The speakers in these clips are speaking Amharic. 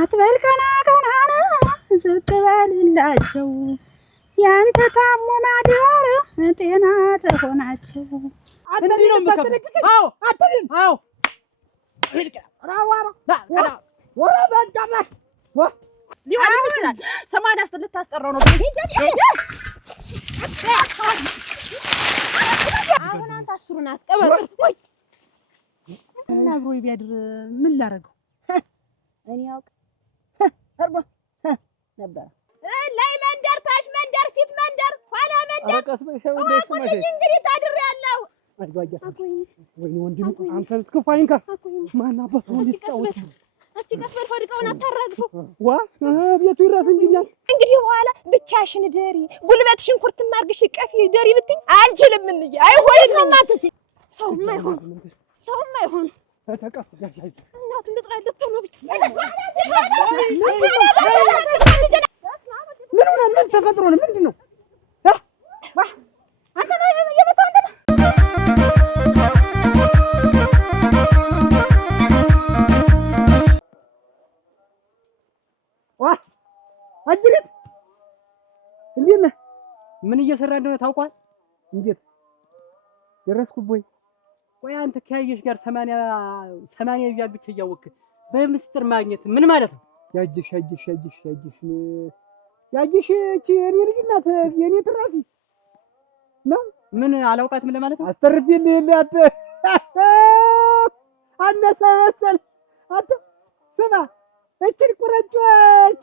አትበል ቀና ቀና ስትበልላቸው ያንተ ታሞ ማደር ጤና ተሆናቸው። እንዲህ ነው የምከፍለው። አዎ አትልም። አዎ ሊሆን ይችላል። ሰማንያ ልታስጠራው ነው። አሁን አንተ አስሩን አትቀበል። ወይ እና አብሮ ቢያድር ምን ላደርገው? እኔ ያውቅ አርባ ነበር ላይ መንደር ታች መንደር ፊት መንደር ኋላ መንደር አቀስ በሰው እንደሰማሽ እንግዲህ ታድሬያለሁ። አድጓያ ወይ ወንድም አንተ እስከፋይን ካ ማን አባቱ ሊጣውት እስቲ ቀስበር ፈድቀውን አታራግፉ። ዋ ቤቱ ይራስ እንጂ እንግዲህ በኋላ ብቻሽን ደሪ ጉልበትሽን ኩርት ማርግሽ ቀፊ ደሪ ብትኝ አልችልም። እንዬ አይሆንም። ማትች ሰውማ አይሆን ሰውማ አይሆን ተቀስ ያያይ እናቱ ልጥራለት ቶሎ ብቻ ምን ሆነ? ምን ተፈጥሮ ነው? ምንድነው? አንተ ነው የመጣው አንተ ዋ አጅሪት እንዴት ነህ? ምን እየሰራ እንደሆነ ታውቋል? እንዴት ደረስኩብኝ? ቆይ አንተ ከያየሽ ጋር 80 ያግቼ እያወቅህ በምስጢር ማግኘት ምን ማለት ነው? ያጅሽ እቺ የኔ ልጅ ናት፣ የኔ ትራፊ ነው። ምን አላውቃትም ለማለት ነው? አስተርፊልኝ አንተ አነሰ መሰል አንተ ስማ፣ እቺን ቁረጮች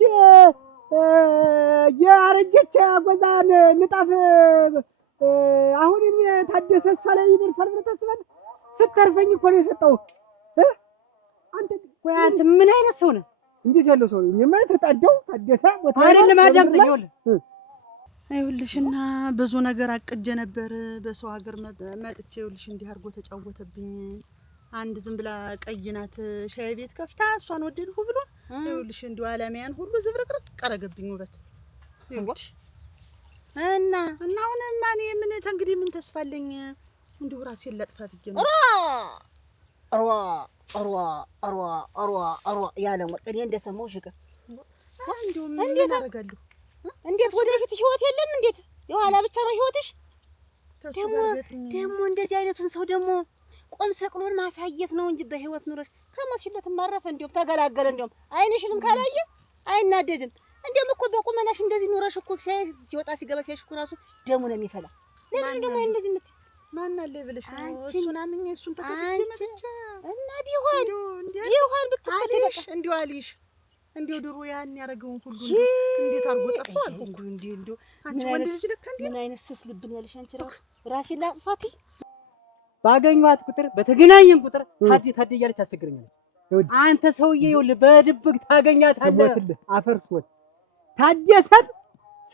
የአረጀች አጎዛን ንጣፍ አሁን እኔ ታደሰ እሷ ላይ ይደርሳል ብለህ ታስባለህ? ስተርፈኝ እኮ ነው የሰጠሁህ። አንተ ምን አይነት ሰው ነህ? እንዴት ያለው ሰው ነው? የማይተ ተጣደው ታደሰ ቦታ አይደለም። አዳምጠኝ። ይኸውልሽና ብዙ ነገር አቅጀ ነበር። በሰው ሀገር መጥቼ ይኸውልሽ እንዲህ አድርጎ ተጫወተብኝ። አንድ ዝም ብላ ቀይ ናት ሻይ ቤት ከፍታ እሷን ወደድኩ ብሎ ይኸውልሽ እንዲሁ አለሚያን ሁሉ ዝብርቅርቅ ቀረገብኝ ውበት ይኸውልሽ። እና አሁንማ እኔ ምን እንግዲህ ምን ተስፋለኝ? እንዲሁ ራሴን ለጥፋት ነው አሯ ያለ ወጥ እኔ እንደሰማው ሽቀር እንዲሁ ምን አደርጋለሁ? እንዴት ወደፊት ህይወት የለም? እንዴት የኋላ ብቻ ነው ህይወትሽ? ደግሞ እንደዚህ አይነቱን ሰው ደግሞ ቆም ሰቅሎን ማሳየት ነው እንጂ በህይወት ኑረሽ ከመስሎት ማረፈ እንዲያው ተገላገለ። እንዲያው አይንሽንም ካላየ አይናደድም። እንዲያውም እኮ በቁመናሽ እንደዚህ ኑረሽ እኮ ሲወጣ ሲገባ ሲያሽ እኮ ራሱ ደሙ ነው የሚፈላ። ለምን ደግሞ እንደዚህ ምት ማን አለ ብለሽ ነው? እሱን አምኜ እሱን ተከትዬ መጥቼ እና ቢሆን ብትከተለሽ እንዲው አልይሽ እንዲው ድሮ ያን ያረገውን ሁሉ እንዴት አርጎ ጠፋው አልኩ። እንዲው አንቺ ወንድ ልጅ ለካ እንዴ ምን አይነት ስስ ልብን ያለሽ አንቺ ራሴን ላጥፋት። ባገኘኋት ቁጥር በተገናኘን ቁጥር ታዲ እያለች ታስቸግረኛለች። አንተ ሰውዬ ይኸውልህ በድብቅ ታገኛታለህ። ሰሞትልህ አፈርሶት ታደሰን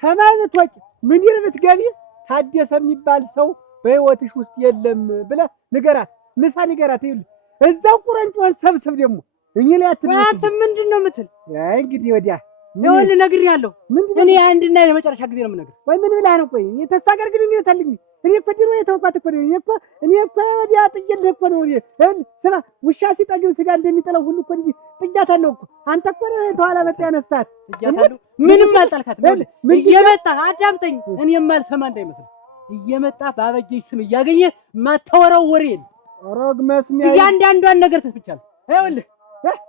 ሰማይ ብትወጪ ምድር ብትገቢ ታደሰ የሚባል ሰው በህይወትሽ ውስጥ የለም ብለህ ንገራት። ንሳ ንገራት። ይኸውልህ እዛው ቁረንጮን ሰብስብ ደግሞ እኔ ላይ አትነሽ። አንተ ምንድነው የምትል? አይ እንግዲህ ወዲያ ይኸውልህ ነግሬሃለሁ። እኔ አንድና የመጨረሻ ጊዜ ነው የምነግርህ። ወይ ምን ብለህ ነው? ቆይ የተስፋ ጋር ግንኙነት አለኝ። እኔ እኮ ድሮ የተውኳት እኮ ነው። እኔ እኮ ወዲያ ጥዬልህ እኮ ነው። ስማ ውሻ ሲጠግብ ስጋ እንደሚጥለው ሁሉ እኮ እንጂ ጥጃታለሁ እኮ። አንተ እኮ ተኋላ መጣ ያነሳት ጥጃታለሁ። ምንም አልጣልካትም። እየመጣህ አዳምጠኝ። እኔ የማልሰማ እንዳይመስል እየመጣህ ባበጀሽ ስም እያገኘህ ማታወራው ወሬ የለም። ሮግ መስሚያ እያንዳንዷን ነገር ትፍቻለህ። ይኸውልህ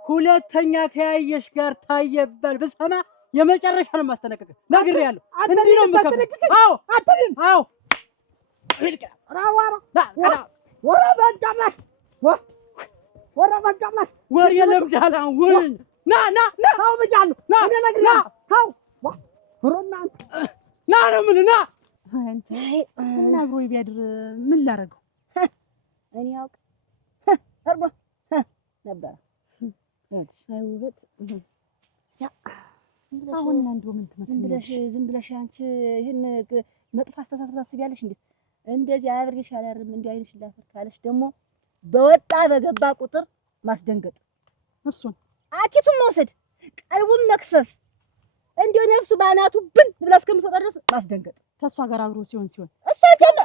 ሁለተኛ ከያየሽ ጋር ታየባል ብሰማ የመጨረሻ ነው ማስተነቀቀህ። ነግሬሃለሁ። እንዲህ ነው የምከፍለው። አዎ አትልም። አዎ ወሬ ለምጃላ ወይ ና ታው ብቻለሁ። ና ነው ምን ና አንተ እና አብሮ ቢያድር ምን ላደርገው? እኔ ያውቅ አርባ ነበር ውበት አሁን እንደው ምን ትመስለሽ? ዝም ብለሽ አንቺ ይሄን መጥፎ አስተሳሰብ ታስቢያለሽ እንዴ? እንደዚህ አብሬሽ አላርም እንዴ አይንሽ ላፈር ካለሽ ደግሞ በወጣ በገባ ቁጥር ማስደንገጥ፣ እሱን አኪቱን መውሰድ፣ ቀልቡን መክፈፍ፣ እንዴ ነፍሱ ባናቱ ብን ብላ እስከምትወጣ ድረስ ማስደንገጥ። ከሷ ጋር አብሮ ሲሆን እሷ ጀለ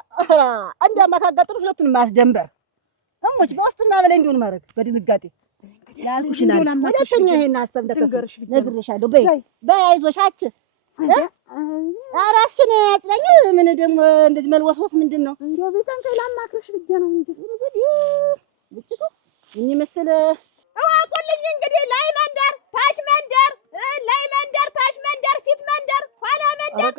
እንዴ ማካጋጥሩ ሁለቱን ማስደንበር እሞች በውስጥና በላይ እንዲሆን ማድረግ በድንጋጤ ያልኩሽን ሁለተኛ ይሄን አሰብ እንደከፈሽ ነግሬሻለሁ። በይ አይዞሽ አች አራስሽን አጥለኝ። ምን ደግሞ እንደዚህ መልወስወስ ምንድን ነው? እንደው ቤተን ላማክርሽ ብዬ ነው እንጂ ልጅቱ እኔ መሰለ እዋቁልኝ እንግዲህ ላይ መንደር ታች መንደር ላይ መንደር ታች መንደር ፊት መንደር ኋላ መንደር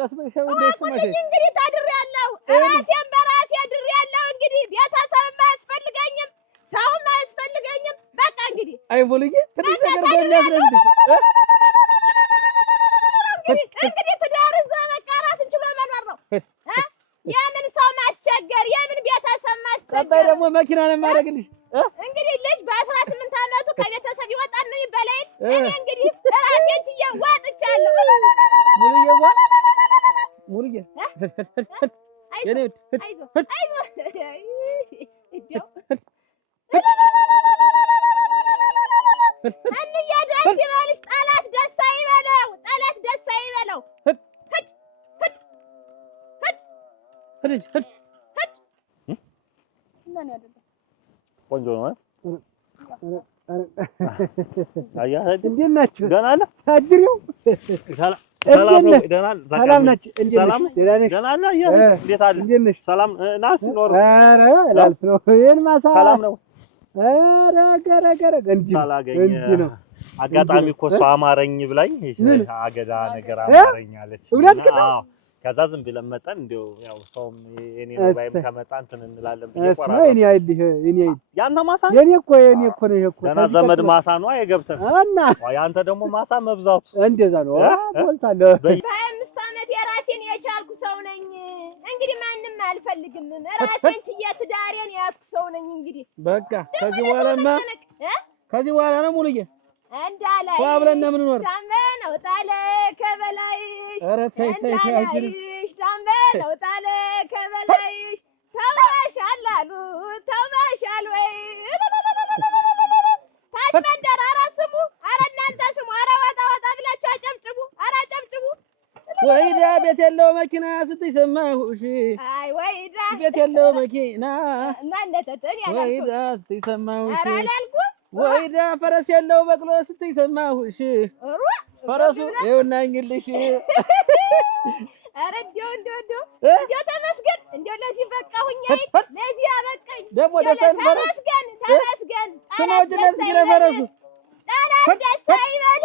እዋቁልኝ እንግዲህ ታድሬያለሁ። ራሴን በራሴ አድሬያለሁ። እንግዲህ ቤተሰብም አያስፈልገኝም ሰውም አያስፈልገኝም። በቃ እንግዲህ አይ ቦልዬ ትንሽ ነገር በሚያስረዝብሽ እንግዲህ ትዳር እዛ በቃ ራስን ችሎ መኖር ነው። የምን ሰው ማስቸገር የምን ቤተሰብ ማስቸገር። ቀጣይ ደግሞ መኪና ነው የማደርግልሽ። እንግዲህ ልጅ በ18 ዓመቱ ከቤተሰብ ይወጣል ነው ይበላል። እኔ እንግዲህ ራሴን ችዬ ወጥቻለሁ። ሙሉዬ እንያ ደስ ይበልሽ። ጠላት ደስ አይበለው። ጠላት ደስ አይበለው። ቆንጆ ነው። እንዴት ናችሁ? ደህና ነህ? ታድሪው ሰላም ነው? ደህና ሰላም ናችሁ? እንዴት ነሽ? ደህና ነህ? እንዴት አለ? እንዴት ነሽ? ሰላም ናስ ኖር። ኧረ ላልፍ ነው። ይሄን ማሳ ሰላም ነው። ኧረ ገረገረ እንጂ ነው። አጋጣሚ እኮ እሷ አማረኝ ብላኝ አገዳ ነገር አማረኝ አለች። አዎ ከዛ ዝም ብለን መጣን። እንደው ያው ሰውም የኔ ነው ባይም ከመጣ እንትን እንላለን ብዬ ቆራራ እኔ አይልህ እኔ አይል ያንተ ማሳ የኔ እኮ ነው እኮ ደህና ዘመድ ማሳ ነው የገብተህ እና ያንተ ደግሞ ማሳ መብዛቱ እንደዛ ነው። ሞልታለ በ25 ዓመት የራሴን የቻልኩ ሰው ነኝ። እንግዲህ ማንንም አልፈልግም። ራሴን ችዬ ትዳሬን ያዝኩ ሰው ነኝ። እንግዲህ በቃ ከዚህ በኋላ ነው ሙሉዬ እንዳለ አብረን ምን ኖር ዳመናው ጣለ ከበላይሽ ኧረ ተይ እንዳይሽ ዳመናው ጣለ ከበላይሽ ተውበሻል አሉ ተውበሻል ወይ ታች መንደር። ኧረ ስሙ፣ ኧረ እናንተ ስሙ፣ ኧረ ወጣ ወጣ ብላችሁ አጨብጭቡ፣ ኧረ አጨብጭቡ። ወይዳ ቤት የለው መኪና ስትይ ሰማሁሽ። አይ ወይዳ ቤት የለው መኪና እናንተ ተተን ያላልኩ ወይዳ ስትይ ሰማሁሽ። ኧረ አላልኩም ወይዳ ፈረስ የለው በቅሎ ስትይ ሰማሁሽ። ፈረሱ ይኸውና እንግልሽ። ኧረ እንደው ተመስገን፣ እንደው ለዚህ በቃሁኝ አይደል? ለዚህ አበቃኝ ደግሞ ደሰን ፈረስ ተመስገን። ስሞች ለዚህ ለፈረሱ ጠላት ደስ አይበል።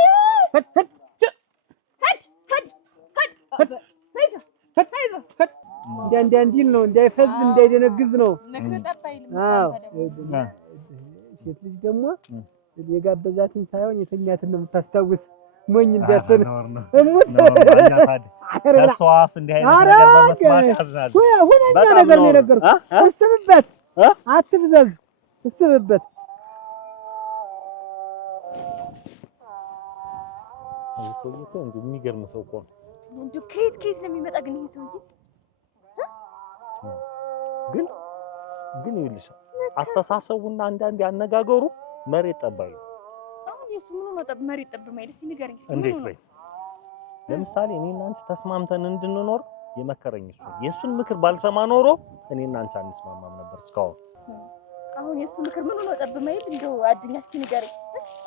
እንዲል ነው እንዳይፈዝ እንዳይደነግዝ ነው። አዎ ሴት ልጅ ደግሞ የጋበዛትን ሳይሆን የተኛትን ነው የምታስታውስ። ሞኝ እንዳትሆን እሙት ከሷፍ እንዲህ አይነት ነገር በመስማት ያዝናል። ሁነኛ ነገር ነው የነገርኩህ። እስብበት፣ አትብዘዝ፣ እስብበት። ሰውዬ እኮ እንደው የሚገርም ሰው እኮ ነው። እንደው ከየት ነው የሚመጣ ግን ይሄ ሰውዬ? ግን ይኸውልሽ አስተሳሰቡና አንዳንዴ አነጋገሩ መሬት ጠባይ ነው። አሁን የሱ ምን ነው መሬት ጠብ ማለት ንገረኝ። እንዴት በይ? ለምሳሌ እኔና አንቺ ተስማምተን እንድንኖር የመከረኝ እሱ። የሱን ምክር ባልሰማ ኖሮ እኔና አንቺ አንስማማም ነበር እስካሁን። አሁን የሱ ምክር ምን ነው ጠብ ማለት? እንደው አድኛ እስኪ ንገረኝ።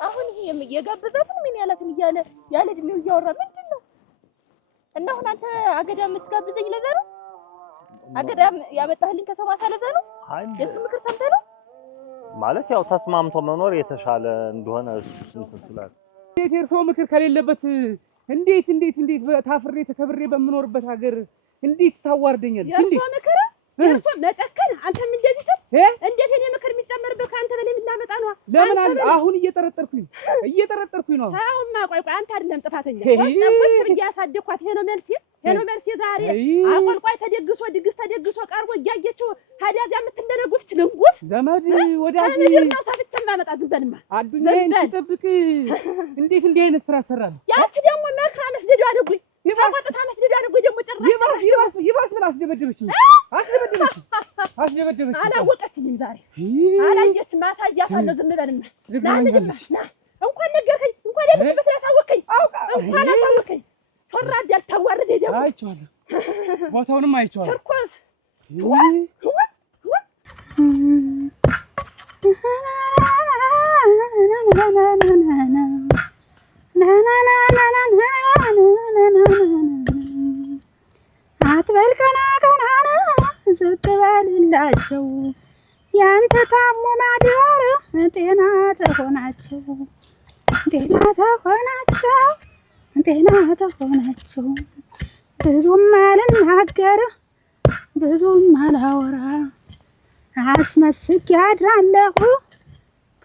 አሁን ይሄ የጋበዛትን ምን ያላትን እያለ ያለ እድሜው እያወራ ምንድን ነው? እና አሁን አንተ አገዳ የምትጋብዘኝ ለዛ ነው? አገዳ ያመጣህልኝ ከሰው ማሳ ለዛ ነው? የሱ ምክር ሰምተህ ነው ማለት? ያው ተስማምቶ መኖር የተሻለ እንደሆነ እሱ እንትን ስላለ የሰው ምክር ከሌለበት እንዴት ታፍሬ ተከብሬ በምኖርበት ሀገር እንዴት ታዋርደኛለህ? የእርሷ ምክር የእርሷ መጨከን አንተም እንደዚህ ስል እንዴት እኔ ምክር የሚጨመርበት ከአንተ በላይ ምን ላመጣ ነው? ለምን አሁን እየጠረጠርኩኝ ነው። አሁንማ ቆይ አንተ አይደለም ጥፋተኛ። ወስጠብሽ ብዬ ያሳደኳት ይሄ ነው መልሴ ዛሬ አቆልቋይ ተደግሶ ድግስ ተደግሶ ቀርቦ እያየችው ታዲያ እዚያ የምትለነጉፍ ትልንጉፍ ዘመድ ወዳጅ ነው ታብቻ ማመጣ ዝም በልማ አዱኛዬን ሲጠብቅ እንዴት እንዲህ አይነት ስራ ሰራል? ያቺ ደግሞ መክራ መስደዱ አድርጉኝ ይባቆጣ መስደዱ አድርጉኝ ደግሞ ጭራሽ ይባስ ብላ አስደበደበችኝ። አላወቀችኝም ዛሬ አላየችም። ማሳያታለሁ ዝም በልማ ና እንኳን ነገርከኝ እንኳን ለዚህ ብትራሳወቀኝ እንኳን አሳወቀኝ ፈራድ ያልታዋረደ ደግሞ አይቻለሁ። ቦታውንም አይቻለሁ። ቸርኮስ አትበል ቀና ቀና ዝቅ በልላቸው ያንተ ታሞ ማደር ጤና ተሆናቸው ጤና ተሆናቸው ብዙም አልናገር ብዙም አላወራ አስመስጌ አድራለሁ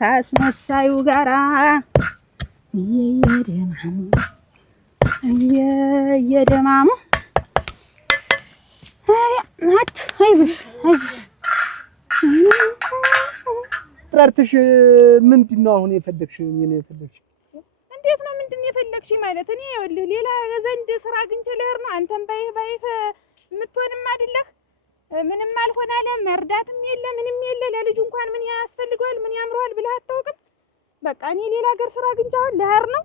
ከአስመሳዩ ጋራ እየደማሙ ጥራርትሽ ምንድን ነው አሁን የፈለግሽ? ምን የፈለግሽ? እንዴት ነው ምንድን ነው የፈለግሽ ማለት? እኔ ይኸውልህ ሌላ ዘንድ ስራ አግኝቼ ልሄድ ነው። አንተም ባይህ የምትሆንም አይደለህ። ምንም አልሆን አለ። መርዳትም የለ ምንም የለ። ለልጁ እንኳን ምን ያስፈልገዋል ምን ያምረዋል ብለህ አታውቅም። በቃ እኔ ሌላ ሀገር ስራ አግኝቼ አሁን ልሄድ ነው።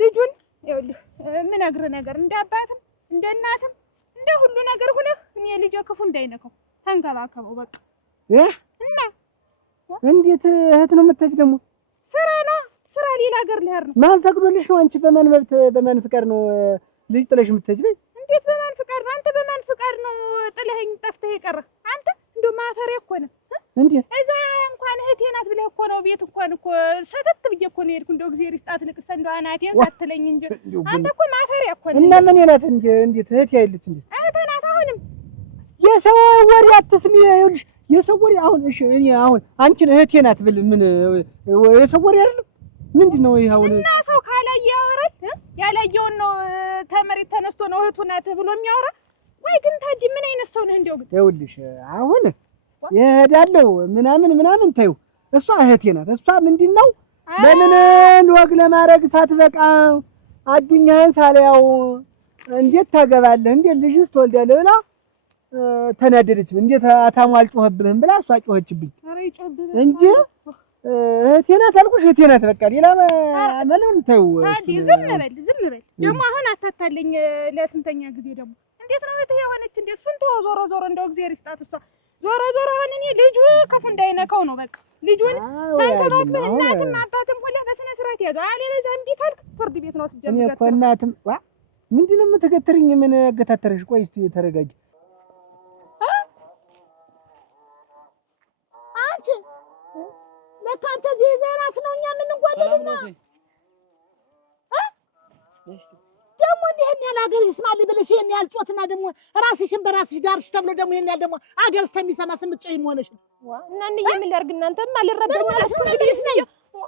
ልጁን ይኸውልህ የምነግርህ ነገር እንደ አባትም እንደ እናትም እንደ ሁሉ ነገር ሁነህ እኔ ልጄ ክፉ እንዳይነካው ተንከባከበው በቃ። እና እንዴት እህት ነው የምትሄጂ ደግሞ? ስራ ነው ስራ ሌላ ሀገር ልሄድ ነው። ማን ፈቅዶልሽ ነው? አንቺ በማን መብት በማን ፍቃድ ነው ልጅ ጥለሽ የምትሄጂ? እንዴት በማን ፍቃድ ነው? አንተ በማን ፍቃድ ነው ጥለኸኝ ጠፍተህ የቀረህ? አንተ እንደው ማፈሬ እኮ ነው። እንዴት እዛ እንኳን እህቴ ናት ብለህ እኮ ነው ቤት እንኳን እኮ ሰተት ብዬ እኮ ነው የሄድኩ። እንደው እግዚአብሔር ይስጣት ልቅስ እንደው አናቴን ሳትለኝ እንጂ አንተ እኮ ማፈሬ እኮ ነው። እና ምን ናት እንጂ እንዴት እህቴ አይልች እንዴ? እህቴ ናት። አሁንም የሰው ወሬ አትስሚ። ይኸውልሽ የሰው ወሬ አሁን እሺ እኔ አሁን አንቺን እህቴ ናት ብል ምን የሰው ወሬ አይደለም? ምንድነው ይሄ አሁን? እና ሰው ካላየ ያወራል። ያላየውን ነው ተመሬት ተነስቶ ነው እህቱ ናት ብሎ የሚያወራ ወይ? ግን ታዲያ ምን አይነት ሰው ነህ? እንደው ግን ይኸውልሽ አሁን ይሄዳለው ምናምን ታዩ እሷ እህቴ ናት። እሷ ምንድነው ለምን ወግ ለማድረግ ሳትበቃ አዱኛህን ሳልያው እንዴት ታገባለህ እንዴት ልጅስ ትወልዳለህ ብላ ተናደደች። እንዴት አታሟል ጮህብህም ብላ እሷ ጮኸችብኝ እንጂ እህቴ ናት አልኩሽ። እህቴ ናት በቃ ሌላ ምንም ታዩ። ዝም በል ደግሞ አሁን አታታለኝ። ለስንተኛ ጊዜ ደግሞ እንዴት ነው እህቴ የሆነች? እንዴት እሱን ተወው። ዞሮ እንደው እግዚአብሔር ይስጣት። እሷ ዞሮ አሁን እኔ ልጁ ክፉ እንዳይነካው ነው በቃ። ልጁን ተንከባክበህ እናትም አባትም ሁለህ በስነ ስርዓት ያዘው። አለበለዚያ እምቢ ካልክ ፍርድ ቤት ነው ወስጄ እኔ እኮ እናትም ምንድን ነው የምትገትርኝ? ምን አገታተረሽ? ቆይ እስኪ ተረጋጊ። አንቺ ለካ አንተ እዚህ ዘራት ነው እኛ የምንጓደድና ደግሞ እንዲህን ያህል ሀገር ይስማል ብለሽ ይሄን ያህል ጮትና ደግሞ ራስሽን በራስሽ ዳርሽ ተብሎ ደግሞ ይሄን ያህል ደግሞ ሀገር እስከሚሰማ ስምጨይ ሆነሽ ነው። እና እንዬ ምን ላድርግ? እናንተም አልረዳኝ አላችሁ እንግዲህ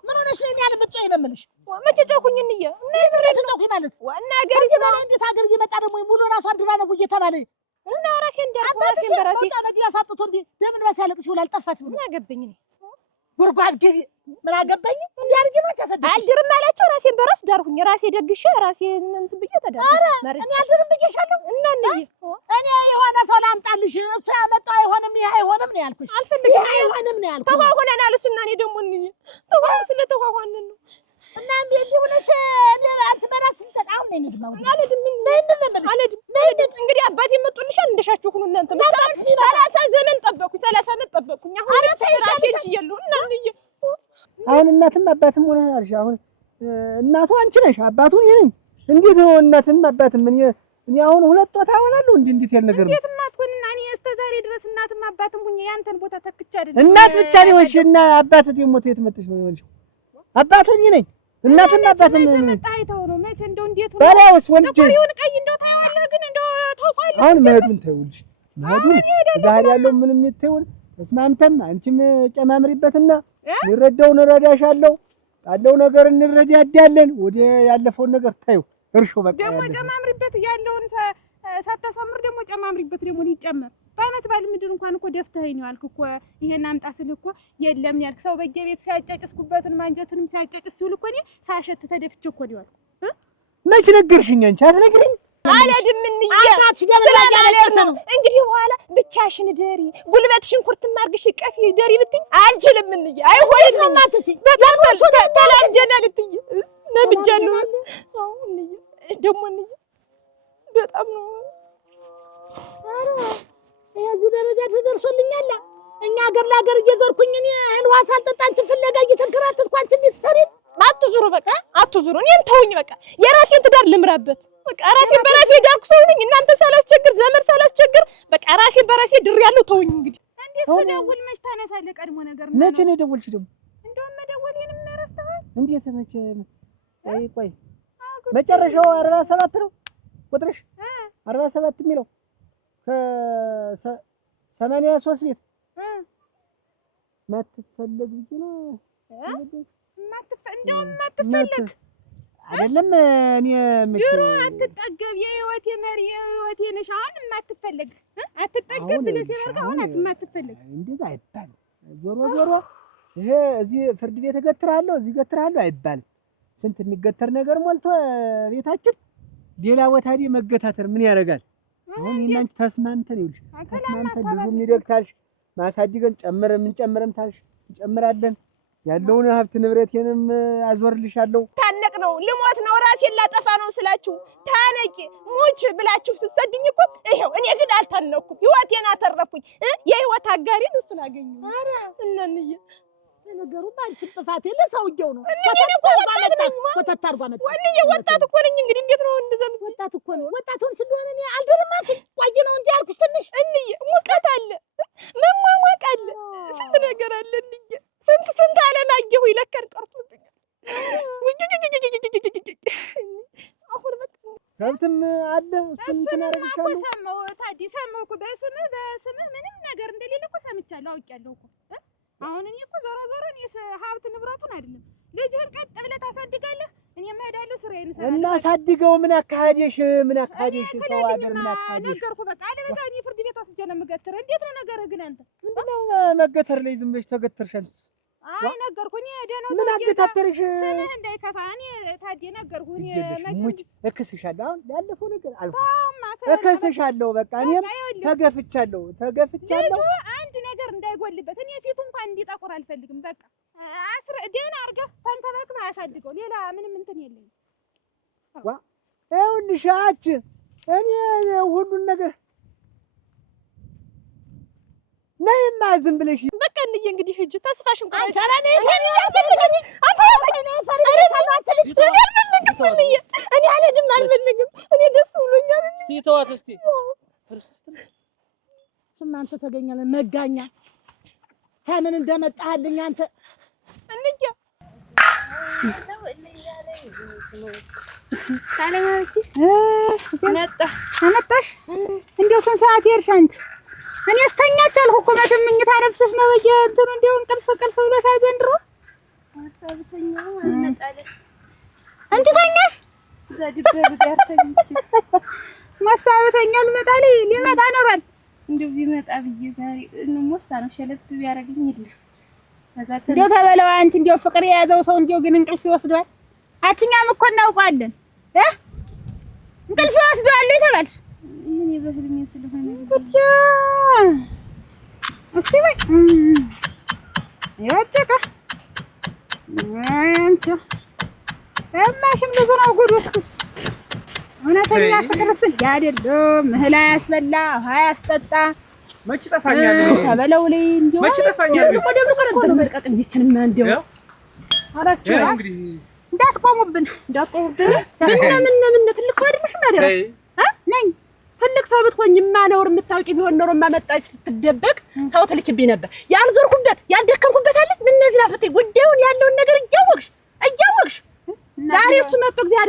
ምን ሆነሽ ነው የሚያለ በጨይ ነው የምልሽ? መቼ ጨኩኝ እንዬ? እና ይረዱ ነው ማለት እና ሀገር ይስማ እንዴት ሀገር እየመጣ ደግሞ ሙሉ ራሱ አንድራ ነው እየተባለ እና ራሴን ዳርኩ ራሴን በራሴ መግቢያ ሳጥቶ እንዴ ደምን ራስ ያለቅስ ይውላል። ጠፋች ምን አገባኝ እኔ ጉርጓድ ግቢ ምን አገባኝ? እንዴ አርጊ ነው ተሰደደ አልድርም አላቸው። ራሴን በራስ ዳርኩኝ። ራሴ ደግሼ ራሴን እንትን ብዬ ተዳርኩ። እኔ አልድርም ብዬሻለሁ። እና እንዬ እኔ የሆነ ሰው ላምጣልሽ እሱ ያመጣው አይሆንም ይሄ አይሆንም ነው ያልኩሽ። አልፈልግም አይሆንም ነው ያልኩሽ። ተዋሁነናል። እሱና እኔ ደግሞ እንዬ ስለተዋሁነን ነው እና እንዴ ሆነሽ አንተ በራስሽ ተጣው ነው እንድማው አልሄድም እንግዲህ አባቴ መጡልሻል እንደሻችሁ ሁኑ እናንተ መስጣት 30 ዘመን ጠበቁኝ 30 ዓመት ጠበቁኝ። አሁን ራሴ እጅ የለው እና እንዬ አሁን እናትም አባትም ሆነ አልሽ። አሁን እናቱ አንቺ ነሽ አባቱ እኔ ነኝ። እንዴት ነው እናትም አባትም እኔ አሁን ሁለት ቦታ ሆናለሁ እንዴት ያለ ነገር ነው? እንዴት ማትሆንና እኔ እስከ ዛሬ ድረስ እናትም አባትም ሁኜ ያንተን ቦታ ተክቻ አይደለም። እናት ብቻ ነው እሺ። እና አባት ደግሞ የት መጥተሽ ነው ይሆንሽ? አባቱ እኔ ነኝ። እናትና አባትም መጣይተው ነው መቼ እንደው እንዴት ነው ባላውስ ወንጀ ጥቁሩን ቀይ እንደው ታየዋለህ። ግን እንደው ታውቃለህ አሁን መሄዱን ተይውልሽ መሄዱን ዛሬ ያለው ምንም ይተውን ተስማምተን አንቺም ጨማምሪበትና ልረዳውን እረዳሻለሁ ያለው ነገር እንረዳዳለን። ወደ ያለፈውን ነገር ታዩ እርሾ በቃ ደግሞ ጨማምሪበት ያለውን ሳታሳምር ደግሞ ጨማምሪበት ደግሞ ሊጨመር በአመት ባል ምድር እንኳን እኮ ደፍተኸኝ ነው ያልክ እኮ ይሄን አምጣ ስልህ እኮ የለም ያልክ ሰው በየቤት ሲያጨጭስኩበትን ማንጀትንም ሲያጨጭስ ሲውል እኮ እኔ ሳሸት ተደፍቼ እኮ ነው ያልኩ። መች ነገርሽኝ? አንቺ አትነግሪኝ አልሄድም እንዬ ነው እንግዲህ በኋላ ብቻሽን ደሪ ጉልበትሽን ኩርትም አድርግሽ ቀፊ ደሪ ብትይ አልችልም እንዬ አይሆንም ነው ማትቺ በታሽ ተላልጀና ልትይ ነብጃለሁ። አዎ እንዬ ደግሞ እንዬ በጣም ነው አረ የዚህ ደረጃ ተደርሶልኛል። እኛ ሀገር ለሀገር እየዞርኩኝ እኔ እህል ውሃ ሳልጠጣ አንቺን ፍለጋ እየተንከራተትኩ አንቺ እንዴት ትሰሪ? አትዙሩ፣ በቃ አትዙሩ። እኔን ተውኝ፣ በቃ የራሴን ትዳር ልምራበት። በቃ ራሴን በራሴ ዳርኩ ሰው ነኝ። እናንተ ሳላስቸግር ዘመድ ሳላስቸግር በቃ ራሴን በራሴ ድር ያለው ተውኝ። እንግዲህ እንዴት ስደውል መች ታነሳለህ? ቀድሞ ነገር መቼ ነው የደወልሽ ደግሞ? እንደውም መደወሌንም ረስተሃል። እንዴት መቼ? ቆይ መጨረሻው 47 ነው ቁጥርሽ? 47 የሚለው ከ83 ቤት ማትፈለግ ልጅ ነው። እንደውም ማትፈለግ አይደለም። እኔ ድሮ አትጠገብ የህይወቴ መሪ የህይወቴ ነሽ። አሁን የማትፈለግ አትጠገብ ብለህ ሲበርጋ አሁን የማትፈለግ እንደዛ አይባልም። ዞሮ ዞሮ ይሄ እዚህ ፍርድ ቤት እገትራለሁ እዚህ እገትራለሁ አይባልም። ስንት የሚገተር ነገር ሞልቶ ቤታችን ሌላ ቦታ ላይ መገታተር ምን ያደርጋል? አሁን እናንተ ተስማምተን ይልሽ ተስማምተን ብዙ የሚደግታልሽ ማሳድገን ጨምረም ታልሽ እንጨምራለን። ያለውን ሀብት ንብረቴንም አዞርልሻለሁ። ታነቅ ነው ልሞት ነው ራሴን ላጠፋ ነው ስላችሁ ታነቂ ሙች ብላችሁ ስትሰዱኝ እኮ ይሄው እኔ ግን አልታነኩም። ህይወቴን አተረፍኩኝ። የህይወት አጋሪን እሱን አገኘሁ። አረ እናንዬ ነገሩ ባንቺም ጥፋት የለ ሰውየው ነው። ወጣት እኮ ነኝ። እንግዲህ እንዴት ነው እንደዘምት ወጣት እኮ ነው። ወጣቱን ስለሆነ እኔ አልደረማት ቆይ ነው እንጂ አልኩሽ። ትንሽ እንዬ ሙቀት አለ መሟሟቅ አለ ስንት ነገር አለ እንዬ ስንት አለም አየሁ ይለከን ቀርቶብኝ አሁን በቃ ከብትም አለ እሱን ተናረግሻለሁ። ሰማሁ ታዲ ሰማሁ እኮ በስምህ ምንም ነገር እንደሌለ እኮ ሰምቻለሁ አውቄያለሁ እኮ። አሁን እኔ እኮ ዞሮ እኔ ሀብት ንብረቱን አይደለም ልጅህን ቀጥ ብለህ ታሳድጋለህ። እኔ እሄዳለሁ ስራዬን እሰራለሁ። እና ሳድገው ምን አካሄደሽ ሰው ሀገር ምን አካሄደሽ? ነገርኩህ በቃ አለበዛ እኔ ፍርድ ቤት ወስጄ ነው የምገትርህ። እንዴት ነው ነገርህ ግን አንተ? ምንድነው መገተር ላይ ዝም ብለሽ ተገተርሽ አንቺስ? አይ ነገርኩህ እኔ ደህናው ምን አገታተርሽ? ስምህ እንዳይከፋ እኔ ታዲ ነገርኩህ። እኔ ሙች እክስሻለሁ። አሁን ያለፈው ነገር አልፎ እክስሻለሁ። በቃ እኔም ተገፍቻለሁ። ልጁ አንድ ነገር እንዳይጎልበት እኔ ፊቱ እንኳን እንዲጠቁር አልፈልግም። በቃ ደህና አድርገህ ተንከባክበህ አሳድገው። ሌላ ምንም እንትን የለኝም። ይኸውልሽ አንቺ እኔ ሁሉን ነገር ነይማ ዝም ብለሽ በቃ እንዬ እንግዲህ ሂጅ ተስፋሽ እንኳን አንቺ አላኔ እኔ አልሄድም አልፈልግም። እኔ ደስ ብሎኛል። እስቲ ተዋት እስቲ እሱማ አንተ ተገኘለ መጋኛ ከምን እንደመጣህልኝ አንተ እንዬ ታለማችሽ መጣሽ እንደው ስንት ሰዓት ሄድሽ አንቺ? እኔ አስተኛቻለሁ እኮ መኝታ ነፍስሽ ነው እንትኑ እንደው እንቅልፍ ብሎሻል ዘንድሮ። አሳብተኛው አልመጣለሽ አንቺ ተኛሽ? ዘድበብ ጋር ተኝቼ ማሳበተኛ ሊመጣ ኖሯል። እንደው ቢመጣ ብዬ ዛሬ እንሞሳ ነው ሸለብ ቢያረግኝ ይል እንደው ተበለው አንቺ እንደው ፍቅር የያዘው ሰው እንደው ግን እንቅልፍ ይወስዷል። አትኛም እኮ እናውቃለን እንቅልፍ ይወስዷል ተባልሽ። ምን ይበህልኝ ስለሆነ ብቻ እስቲ በይ ያጨቃ አንቺ እማሽም ብዙ ነው ጉዱስ። እውነተኛ ፍቅርስ አይደለም እህል ያስበላ ውሃ ያስጠጣ መች ጠፋኛል ተበለው ላይ እንደው መች ጠፋኛል ወደም ቀረቆ ነው መልቀቅ እንዲችንማ እንደው አላችሁ እንግዲህ እንዳትቆሙብን ምን ትልቅ ሰው አይደለሽ ማለት ነኝ። ትልቅ ሰው ብትሆኝማ ነውር የምታውቂ ቢሆን ኖሮ ማመጣሽ ስትደበቅ ሰው ትልክብኝ ነበር። ያልዞርኩበት ያልደከምኩበት አለ ምን እነዚህ ናት ብትይ ጉዳዩን ያለውን ነገር እያወቅሽ ዛሬ እሱ መጥቶ እግዚአብሔር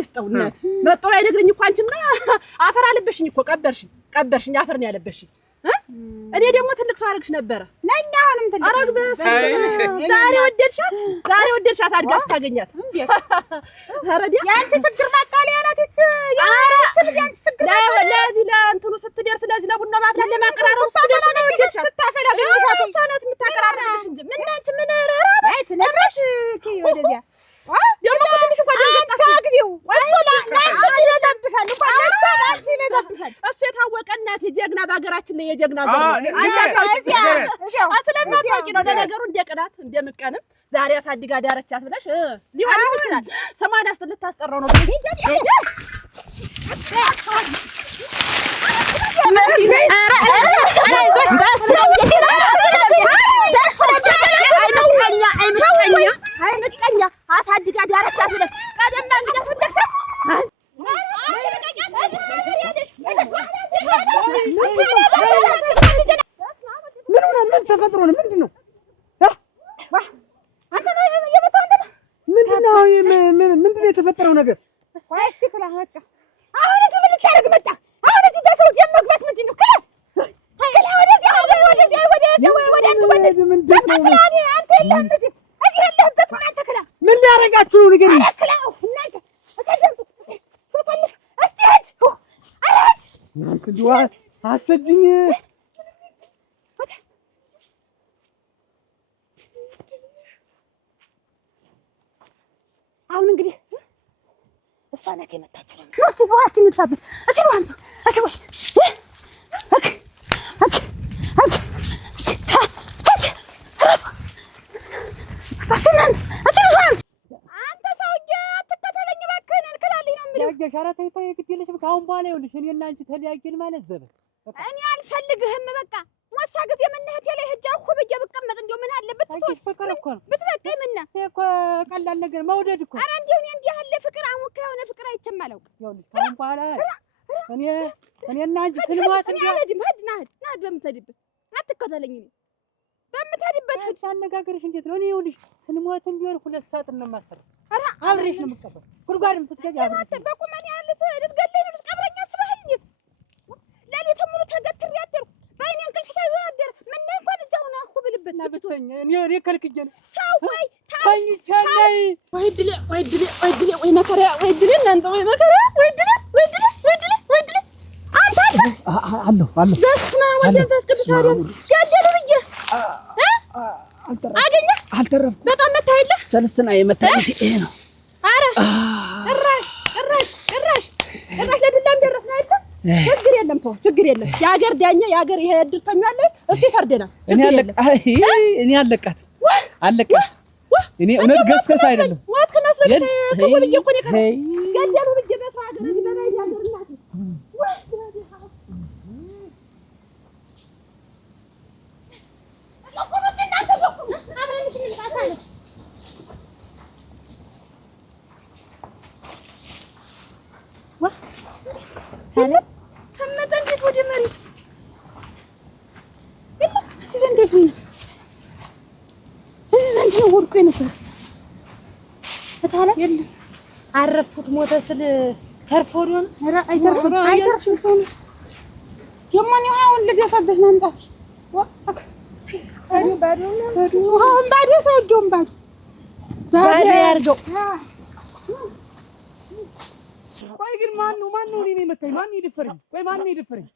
ይስጠው እናት መጥቶ አይነግረኝ እኮ አንቺማ አፈር አለበሽኝ እኮ ቀበርሽኝ አፈር ነው ያለበሽኝ። እኔ ደግሞ ትልቅ ሰው አደረግሽ ነበረ ነኝ። አሁንም ትልቅ አረግበስ ዛሬ ወደድሻት አድጋ ስታገኛት እንዴ ታረዲያ ያንቺ ችግር ማጣሊያ ናት እቺ ያንቺ ችግር ለዚህ ለእንትኑ ስትደርስ ለዚህ ለቡና ማፍላት ለማቀራረብ ስትደርስ ነው ወደድሻት ስታፈላ ገኝሻት እሷ ናት የምታቀራርብሽ እንጂ ምን አንቺ ምን ረራሽ ነፍረሽ ወደዚያ ደግሞ ትንሽ እንኳን አታግቢው እሱ ለአንቺ ይበዛብሻል እንኳን ለአንቺ ይበዛብሻል። እሱ የታወቀ እናት የጀግና በሀገራችን ላይ የጀግና ዘር ስለማታውቂ ነው። ለነገሩ እንደ ቅናት እንደ ምቀንም ዛሬ አሳድጋ ዳረቻት ብለሽ ሊሆን ይችላል። ሰማን ልታስጠራው ነው ብለሽ አሳድጋ ዳረቻት ብለሽ ቀደም እንግዲህ ፈለግሻት ምን ተፈጥሮ ነው? ምንድን ነው? ምንድን ነው የተፈጠረው ነገር? እስቲ ክላ በቃ አሁን እዚህ ምን ልታደርግ መጣ? አሁን እዚህ በሰው የመግባት ምንድን ነው? ክላ ምን ሊያደርጋችሁ ነው? ንገሪኝ። አሰጅኝ አሁን እንግዲህ እሷ ናት የመጣችው ነው። እስኪ ውሃ እስኪ እንድፋበት እስኪ ውሃ እስኪ ወይ አንተ ሰውዬ አትከተለኝ እባክህን እንክላልኝ ነው የምልህ። ኧረ ተይ ተይ ግድ የለሽም። ከአሁን በኋላ ይኸውልሽ እኔና አንቺ ተለያየን ማለት ዘበን እኔ አልፈልግህም። በቃ ሞሳ ጊዜ ምነህት ላይ ሂጅ አሁ ብዬ ብቀመጥ እንደው ምን አለበት ፍቅር እኮ ነው ብትበቃኝ። ምነው ይሄ እኮ ቀላል ነገር መውደድ እኮ። ኧረ እንደው እኔ እንዲህ ያለ ፍቅር አሞካ የሆነ ፍቅር አይቼም አላውቅም። ይኸውልሽ ከአሁን በኋላ እኔና አንቺ ስንሞት እኔ አልሄድም። ሂድ ና በምትሄድበት አትከተለኝ። እኔ በምትሄድበት ሂድ። አነጋገርሽ እንዴት ነው? እኔ ይኸውልሽ ስንሞትም ቢሆን 2 ሰዓት ነው የማሰረው። ኧረ አብሬሽ ነው የምትቀበል። ጉድጓድም ስትገቢ አብሬሽ ነው። በቁመኔ ያሉት ልትገለኝ ነው ልትቀብረኝ አስበሃል? እንዴት ሌሊቱን ሙሉ ተገትሬ አደርኩ። በእኔ እንቅልፍ ሳይሆን አደረ። ምነው እንኳን እጅ አሁን አሁ ብልበት እና ብትተኛ እኔ ከልክዬ ነው ሰው ወይ ተኝቻለሁ። ወይ ድሌ ወይ ድሌ ወይ ድሌ ወይ መከራ ወይ ድሌ እናንተ ወይ መከራ ወይ ድሌ ወይ ድሌ ወይ ድሌ ወይ ድሌ አንተ አለሁ በስመ አብ ወወልድ ወመንፈስ ቅዱስ ገደሉ ብዬ አገኘ አልተረፍኩም። በጣም መታየለ ሰልስትና የመታየት ይሄ ነው። ኧረ ጭራሽ ለዱላም ደረስን አይደል? ችግር የለም ተው፣ ችግር የለም። የሀገር ዳኛ የሀገር ይሄ እድርተኛ አለ እሱ ይፈርደናል። ችግር የለም። እኔ አለቃት እኔ እውነት ገሰስ አይደለም ሞት ከመስሎኝ ከወልጄ እኮ ነው የቀረው። ገደሉ ብዬ በሰው ሀገር እዚህ በላይ ያገር እናት ሰመጠ እንዴት ወደ መሬት እንዴት ነው እዚህ ዘንድ ነው ወድቆ ነበር። እታለ አረፉት ሞተ ስል ተርፎ ነው። ኧረ አይተርፍም ሰው ነው የማን ይሁን ልደፋበት ማምጣት ባዶ ሰውዬውም ባዶ ያርገው። ቆይ ግን ማን ነው እኔ መታኝ? ማን ይደፈረኝ? ቆይ ማን ይደፈረኝ?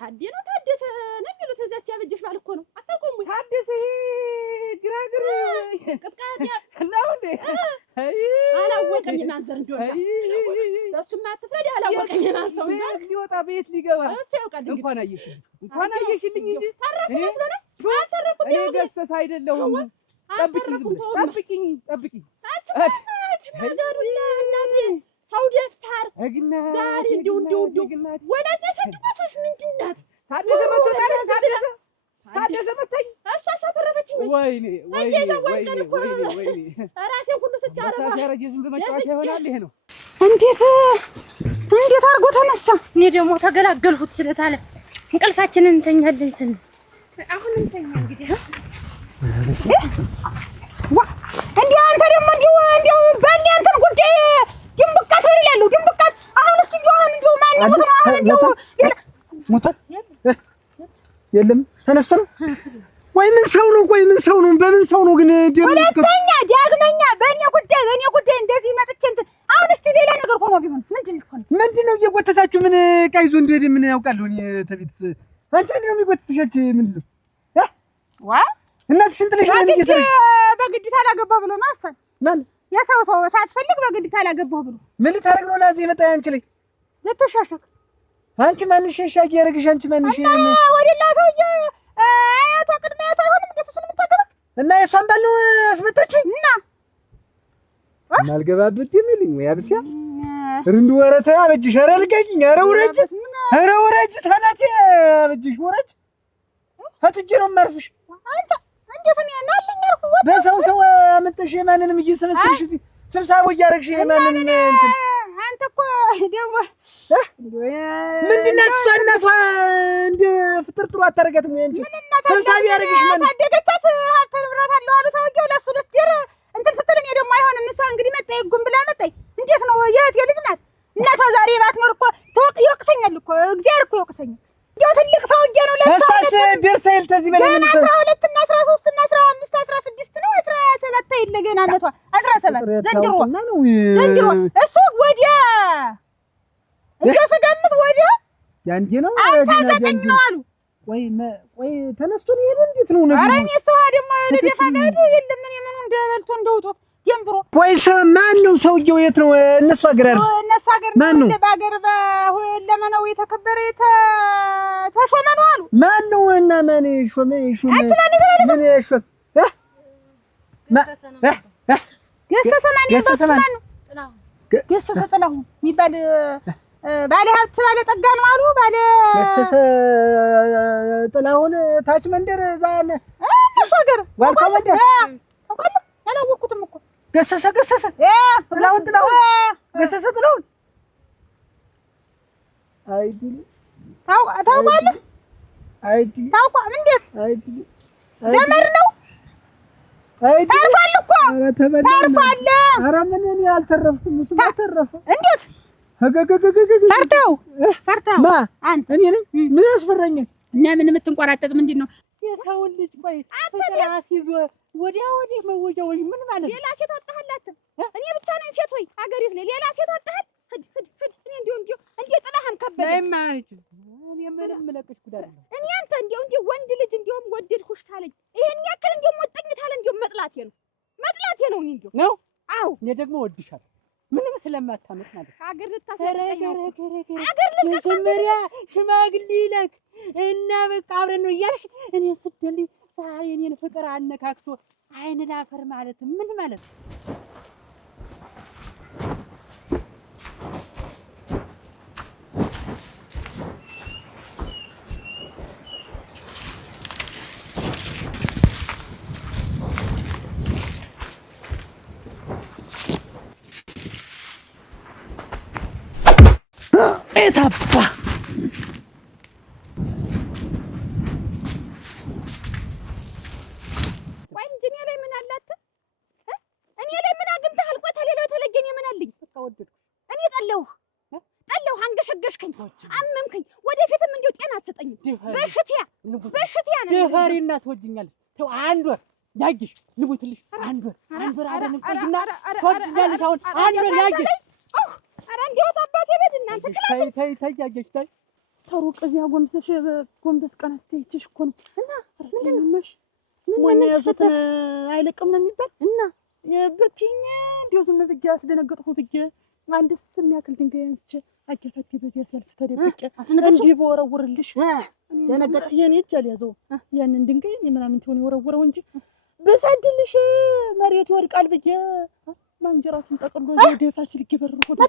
ታደሰ ነው የሚሉት እዛች ያበጀሽ ባል እኮ ነው። አታውቁም ወይ? ታደሰ ግራግር ቅጥቃጤ ነው እንዴ? አላወቀኝ እናንተር እንደሆነ እሱማ አትፍረድ። አላወቀኝ እናንተው ሊወጣ ቤት ሊገባ እሱ ያውቃል። እንኳን አየሽልኝ እንጂ ታረቁ መስሎ ነው። አታረቁ እኔ ገሰስ አይደለሁም። ጠብቂኝ ነገሩላ እናቴ ሰው ደፋር ዛሬ እንዲሁ ወላጅ ሰድቆቶች ምንድን ናት? ታደሰ መታኝ። እሷ አሳፈረፈችኝ። ወይኔ ራሴን ሁሉ ስቻረባ ሲያረጅ ዝም በመጫወቻ ይሆናል። ይሄ ነው እንዴት አድርጎ ተነሳ። እኔ ደግሞ ተገላገልሁት ስለታለ እንቅልፋችንን እንተኛለን ስንል አሁን እንተኛ እንግዲህ እንዲህ አንተ ደግሞ እንዲሁ በእኔ እንትን ጉዳይ ድንብቃት ወይ ያለው ድንብቃት አሁን እስኪ እንዲሁ ማን ነው አሁን እንዲሁ ሞታ የለም ተነስቶ ነው ወይ ምን ሰው ነው? በምን ሰው ነው ግን ሁለተኛ ዳግመኛ በእኔ ጉዳይ እንደዚህ መጥቼ እንትን አሁን እስኪ ሌላ ነገር ሆኖ ቢሆንስ ምንድን ነው እየጎተታችሁ? ምን ዕቃ ይዞ እንደሄደ ምን ያውቃለሁ እኔ ተቤት አንቺ ምንድን ነው የሚጎትትሻች? ምንድን ነው እናትሽን ጥለሽ ምን እየሰራሽ? በግድ ታላገባህ ብሎ ነው አሰል ማን የሰው ሳትፈልግ በግድ ታላገባህ ብሎ ምን ልታረግ ነው? ለዚህ መጣ አንቺ ላይ ልትሻሽክ አንቺ ማንሽ ሻቂ ያረግሽ? አንቺ ማንሽ ወዲላ ሰውዬ አያቷ ቅድመ አያቷ አይሆንም እንዴት እሱን የምታገባ እና የሷን ባል ነው አስመጣችሁኝ እና ማልገባበት የሚልኝ ወይ አብሲያ እንዱ ወረታ አበጅሽ። ኧረ ልቀቂኝ! ኧረ ውረጅ ታናቴ አበጅሽ ውረጅ። አትጄ ነው የማርፍሽ። አንተ እንዴት ነው ናልኝ አልኩ በሰው አመጣሽ ማንንም እየሰበሰብሽ እዚህ ስብሰባው እያደረግሽ ማንን እንትን አንተ እኮ ደግሞ ምንድን ናት እሷ? እናቷ እንደ ፍጥር ጥሩ አታደርጋትም ወይ አንቺ? ሰብሳቢ ያደረግሽ ማን ያሳደገቻት? ሀብተ ንብረት አለው አሉ ሰውዬው። ለእሱ ልትድር እንትን ስትል እኔ ደግሞ አይሆንም እሷ እንግዲህ መጣ ይጉም ብላ መጣኝ። እንዴት ነው የእህቴ ልጅ ናት። እናቷ ዛሬ ባትኖር እኮ ይወቅሰኛል እኮ እግዚአብሔር እኮ ይወቅሰኛል። እንዲያው ትልቅ ሰውዬ ነው። ለእሷስ ደርሰህ ተዚህ በላይ ምን 12 እና 13 እና 15 16 ነው 17 አይደለ ገና አመቷ 17 ዘንድሮ እሱ ወዲያ እንዴው ስገምት ወዲያ ያንዴ ነው 59 ነው አሉ። ወይ ተነስቶ ነው ይሄን እንዴት ነው ነገር? ኧረ እኔ ሰው ደግሞ ለቤት አጋድ የለም ምን የምኑ እንደበልቶ እንደውጦት ጀምብሮ ወይስ ማን ነው ሰውዬው? የት ነው እነሱ ሀገር አይደል? እነሱ ሀገር ነው በሀገር በሁለመናው የተከበረ ተሾመ ነው አሉ። ማን ነው እና ማን ሾመ ምን ሾመ ገሰሰ ጥላሁን የሚባል ባለ ሀብት ባለ ጠጋ ነው አሉ። ባለ ገሰሰ ጥላሁን ታች መንደር ዛን እሱ ሀገር ዋልካ መንደር ያላወቅኩትም እኮ ገሰሰ ጥላሁን ገሰሰ ጥላሁን አይዲል ታውቃለህ? አይዲል ታውቃለህ? እንዴት አይዲል ዘመድ ነው። ታርፋለህ እኮ ታርፋለህ። ኧረ ምን እኔ አልተረፍኩም። እሱ ተረፈ። እንዴት ፈርተው ማ አንተ እኔ ነኝ? ምን ያስፈራኛል? እና ምን የምትንቆራጠጥ ምንድን ነው? የሰውን ልጅ ቆይ ፍቅራስ ይዞ ወዲያ ወዲህ መወጃወጅ ምን ማለት? ሌላ ሴት አጣህላት? እኔ ብቻ ነኝ ሴት ወይ አገሬት ላይ ሌላ ሴት አጣህል? ሂድ እኔ እንዲሁ ጥላህም ከበደ እኔ ምንም ምለቅሽ ጉዳይ ነው። እኔ አንተ እንዲሁ ወንድ ልጅ እንዲሁም ወደድኩሽ ታለኝ ይሄን ያክል እንዲሁም ወጥኝ ታለ እንዲሁም መጥላቴ ነው እኔ እንዲሁ ነው። አዎ እኔ ደግሞ ወድሻለሁ ምንም ስለማታመጥ ማለት ሀገር ልታሰረቀኝ መጀመሪያ ሽማግሌ ይላክ እና በቃ አብረን ነው እያልሽ እኔ ስደልኝ ዛሬ እኔን ፍቅር አነካክቶ አይን ላፈር ማለት ምን ማለት? ኤታባ ቆይ እንጂ እኔ ላይ ምን አላት? እኔ ላይ ምን አግኝተሃል? ቆይ ተሌላው ተለየኝ ምን አለኝ? በቃ ወደድኩ። እኔ ጠላሁህ አንገሸገሽከኝ፣ አመምከኝ። ወደፊትም እንዲሁ ጤና አትሰጠኝም። በሽቲያ ነው ደፋሪና ትወጂኛለሽ። ተው አንድ ወር ያጅሽ ልሙትልሽ። አንድ ወር አደን ቆይና ትወጂኛለሽ። አሁን አንድ ወር ያጅሽ ኧረ እንዲያው አባቴ በል እናንተ ተይ ያጅሽ ተይ ተሩቅ እዚያ ጎንበስ ቀና ስትይችሽ እኮ ነው። እና ምንድን ነው ምን ያዙትን አይለቅም ነው የሚባል እና በትኝ እንዲያው ዝም ብዬ አስደነገጥኩ ብዬ አንድስ የሚያክል ድንጋይ አንስቼ አጋታቴ በዚያ ሲያልፍ ተደብቄ እንዲህ በወረውርልሽ የኔ እጅ አልያዘውም ያንን ድንጋይ ምናምን ትሆን የወረወረው እንጂ በሰድልሽ መሬት ይወድቃል ብዬ ማንጀራቱን ጠቅሎ ወደ ፋሲል ገበር ሆደ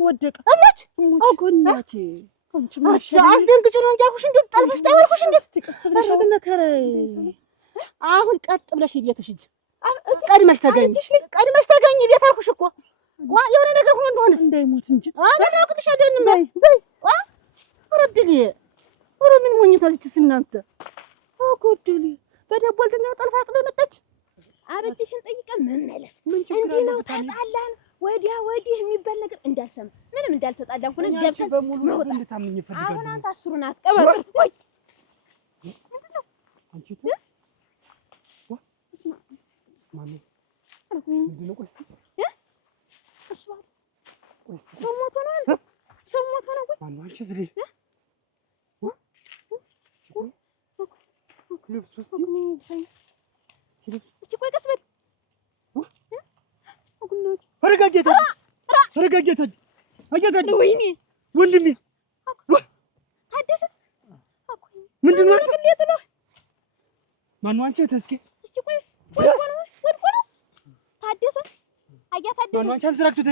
ወደቀ አለች አጎናቴ አስደንግጬ ነው እንጂ አልኩሽ። እንዴት ጠልፈሽ ታወርኩሽ? እንዴት ትቀስብልሽ? አሁን ቀጥ ብለሽ ቤትሽ ሂጂ። ቀድመሽ ተገኝ ቤት አልኩሽ እኮ። የሆነ ነገር ሆኖ እንደሆነ እንዳይሞት እንጂ አናቅልሽ አይደለም። በይ ወረድልኝ። ወረ ምን ሞኝታለችስ እናንተ? አጎድል በደቦል ድንጋይ ጠልፋ ጥሎ መጣች። አረጅሽን ጠይቀን መመለስ እንዲህ ነው። ተጣላን ወዲያ ወዲህ የሚባል ነገር እንዳልሰማ ምንም እንዳልተጣላን ሆነን ገብተን መውጣት። አሁን አንተ አስሩን አትቀበል። ቆይ ምንድን ነው አንቺ ማነው? ምንድን ነው? ቆይ እሱ ሰው ሞቶ ነው አንተ ሰው ሞቶ ነው። ቆይ ማነው? አንቺ ዝሌ ልብሱስ እቺ ቆይ ቀስ በል ተረጋጊ። ወይኔ ወንድሜ ታደሰ ምንድን ነው አንተ? ማነው አንቺ? ተስኪ እስቲ ቆይ ወድቆ ነው ታደሰ አያ ታደሰ ማነው አንቺ? አንዝራክቱት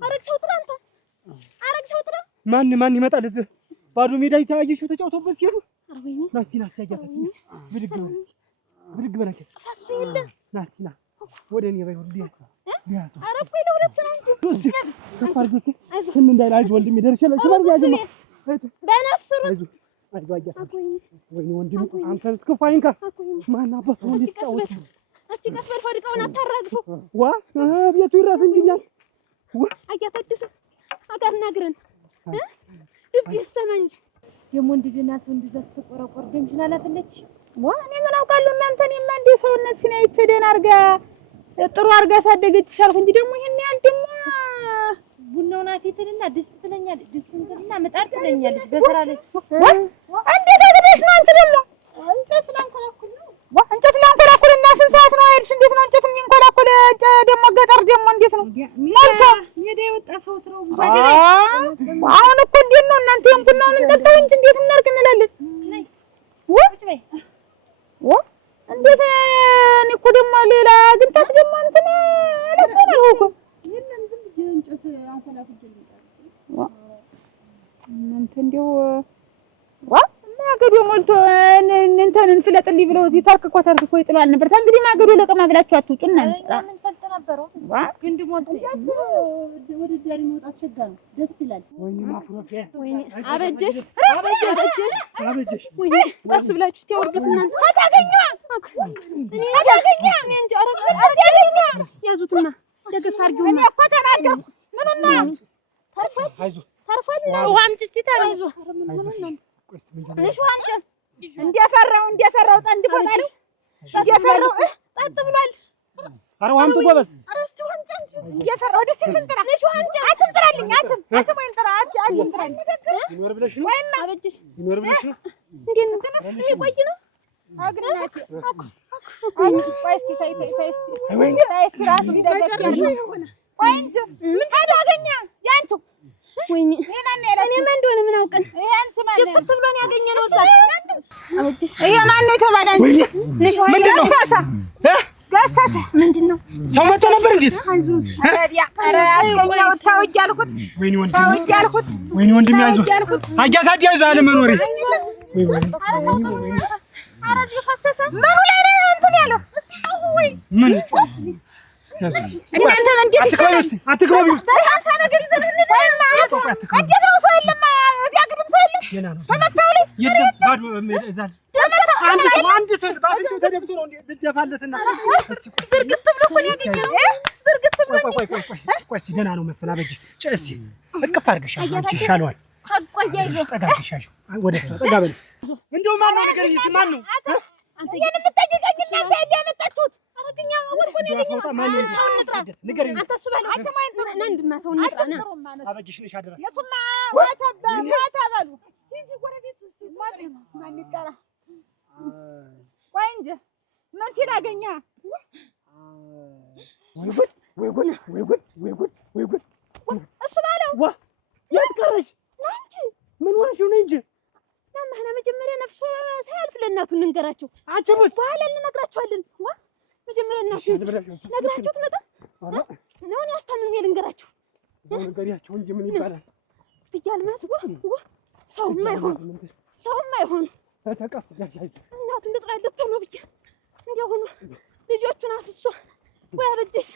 አረግ ሰው ጥራ አንተ አረግ ሰው ጥራ። ማን ይመጣል እዚህ? ባዶ ሜዳ ይታያየሽው ተጫውቶበት ሲሄዱ ናስቲና ሲያጃት ብድግ በለከ ናስቲና ወደ እኔ ባይ ወልዲ ቢያስ አረኩ ለሁለት ነው እንጂ ዱስ ከፋርጉት ምን እንዳይላጅ ወንድም ይደርሻል ሽማር ያጅማ በነፍስ ሩት አይጓያ ወይኔ ወንድም አንተ እስከፋይንካ ማን አባቱ ወንድ ይጫወት እስቲ ቀስበል ሆድቀውን አታራግፉ ዋ ቤቱ ይራስ እንጂኛል አያተደሰ አጋርናግረን ድብ ይሰማ እንጂ ደሞ እንድድና ሰው እንድዛስ ተቆረቆር ደምሽና አላፈለች ዋ እኔ ምን አውቃለሁ እናንተን እንደ ሰውነት ሲና ይተደን አርጋ ጥሩ አርጋ ሳደገች ሻልኩ እንጂ ደሞ ይሄን ያህል ደሞ ቡናውን አፊትልና ድስት ትለኛለች ድስቱንና ምጣድ ትለኛለች በስራ ላይ እንዴት አገደሽ ነው አንቺ ደሞ እንጨት ላንኮላኩል ነው ዋ እንጨት ላንኮላኩልና ስንት ሰዓት ነው አይልሽ እንዴት ነው እንጨት የሚንኮላኩል ደሞ ገጠር ደሞ እንዴት ነው ሜዳ የወጣ ሰው ስራው አሁን እኮ እንዴት ነው እናንተ ቡናውን እንጠጣው እንጂ እንዴት እናርግ እንላለን እንዴት እኔ እኮ ደሞ ሌላ ግንታት ደሞ እንትን አላሰራሁም የለም ዝም ብዬ እንጨት አንኮላኩልኝ እንትን እንደው ማገዶ ሞልቶ እንትን እንፍለጥልኝ ብለው እዚህ ታርክኮ ይጥላል ነበር እንግዲህ ማገዶ ለቀማ ብላችሁ አትውጡና ምን ፈንተ ነበረው ግንድ ሞልቶ ወደ ዳሪ መውጣት ሸጋ ነው ደስ ይላል ወይኔ ማፍሮፊያ ወይኔ አበጀሽ ወይኔ ቀስ ብላችሁ ሲያወርዱት እናንተ አታገኛ እኔ አታገኛ ምን ጀረብ አታገኛ ያዙትና ደገፍ አርጊው እኔ እኮ ተናገርኩ ምንና ታርፋል ውሃም ጭስቲ ታረዙ ነሽ ዋንጨ እንዲያፈራው ጠንድ ፈላሉ እንዲያፈራው ጠጥ ብሏል አረ ዋምጡ ጎበዝ አረስቲ ዋንጨንጭ እንዲያፈራው ደስ ይልንጥራ ነሽ ዋንጨ አትንጥራልኝ አትሞይ እንጥራ አትንጥራልኝ ይኖር ብለሽ ነው ወይማ አበጅሽ ይኖር ብለሽ ነው እንዴት ነው ትንሽ ይቆይ ነው አግናት ቆይስቲ ታይ ራሱ ቢደገፍ ሆነ ቆይ እንጂ ምን ታዳገኛ ያንቺ ወይኔ እኔ ማን እንደሆነ ምን አውቀን ያንቺ ማን ደፍት ብሎን ያገኘነው አበጅሽ ይሄ ማን ነው የተባለ ነሽ ምንድነው ገሰሰ ምንድነው ሰው መጥቶ ነበር እንዴት ታዲያ ኧረ አስገኛው ታውቂ ያልኩት ወይኔ ወንድም ታውቂ ያልኩት ወይኔ ወንድም ያዙ አጃሳዲ ያዙ አለ መኖሪ ኧረ እዚህ ፈሰሰ ምኑ ላይ ነው እንትን ያለው እስቲ ጮሁ ወይ ምን እናንተ እንዴት አትግባቢ ታንሳ ነገር ይዘሉን ማለት እንዴት ነው ሰው የለም እዚያ ግድም ሰው የለም ተመታው ላይ የለም ባዶ እዛል አንድ ሰው ባፍንጩ ተደብቶ ነው ልደፋለትና እስቲ ዝርግት ብሎ እኮ ነው ያገኘው ዝርግት ብሎ ቆይ እስቲ ደህና ነው መሰላ በጅ ጨሲ እቅፍ አድርገሻል አንቺ ይሻለዋል አቆያዩ ጠጋግሻሽ ወደ ጠጋ በል እንደው ማን ነው ነገር ይዝ ማን ነው አንተ የምትጠይቀኝ እናንተ ያመጣችሁት አረግኛ ወርኩ ነው ያገኘው ማን ነው ሰው እንጥራ ንገረኝ አንተ እሱ በለው አንተ ማን ነው እንድማ ሰው እንጥራ ነው አበጅሽ ነሽ አደራ የቱማ ዋታበሉ እስቲ ጎረቤት ማን ይጠራ ቆይ እንጂ ምን ሲላገኛ ወይ ጉድ እሱ ባለው ዋ ያትቀረሽ ናንቺ ምን ሆነሽ ነው እንጂ ማማና መጀመሪያ ነፍሱ ሳያልፍ ለእናቱ እንንገራቸው አጭሩስ በኋላ እንነግራቸዋለን ዋ መጀመሪያ እናቱ ነግራቸው ትመጣ ነው ያስታምም ልንገራቸው ነገሪያቸው እንጂ ምን ይባላል ትያልማት ሰውማ ይሆን ተቀስጋሽ እናቱ እንጥራለት ቶሎ ብቻ እንዲያሆኑ ልጆቹን አፍሷ ወይ አበጀሽ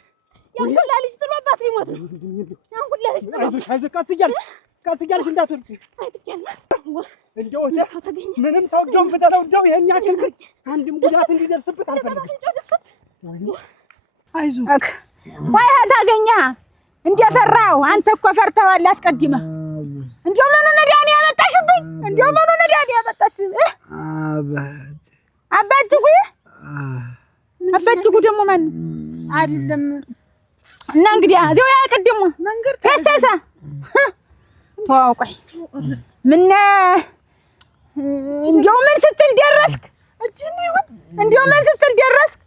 ያን ሁላ ልጅ ጥሎባት ሊሞት ነው ያን ሁላ ልጅ ጥሎባት አይዞሽ ቀስ እያልሽ እንዳትወርቂ እንደው ምንም ሰው ደም ብተለው እንደው ይሄን ያክል አንድም ጉዳት እንዲደርስበት አልፈልግም አይዞህ ወይ ታገኛ እንደፈራው አንተ እኮ ፈርተዋል አስቀድመህ እንደው ምኑ ነዳኒ ያመጣሽብኝ እንደው ምኑ ነዳኒ ያመጣሽብኝ አባጅጉ ደግሞ ማን አይደለም እና እንግዲህ እዚያው ያቀድሙ መንገር ተሰሳ ቆይ ምን እንደው ምን ስትል ደረስክ እጅን ይሁን እንደው ምን ስትል ደረስክ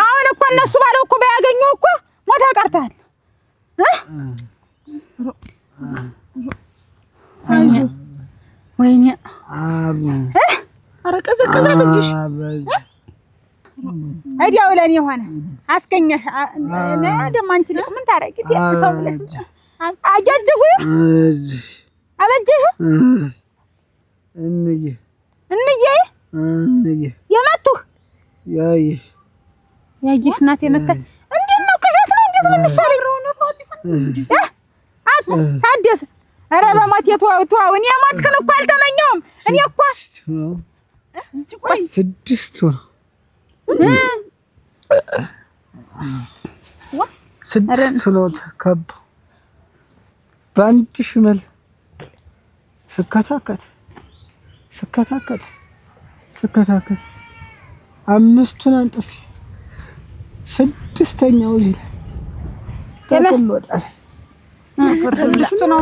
አሁን እኮ እነሱ ባለው እኮ ባያገኙ እኮ ሞተህ ቀርተሃል ወይኔ ኧረ ቀዘቀዘ በእጅሽ እዲያው ለኔ ሆነ አስገኘሽ ደግሞ አንቺ ምን ታረጊ ሰው ብለሽ አጃጅሁ አበጀሁ እንዬ የመቱህ ያየሽ እናት የመታኝ እንዴት ነው? ቅዠት ነው? እንዴት ነው የሚሻለው? ታደሰ ኧረ በሞት የተዋው እኔ ሞትክን እኮ አልተመኘሁም። እኔ እኮ 6 ወር 6 ነው ተከባ በአንድ ሽመል ስከታከት 5ቱን አንጥፌ 6ኛው እዚህ ተቀልወጣል። 6 ነው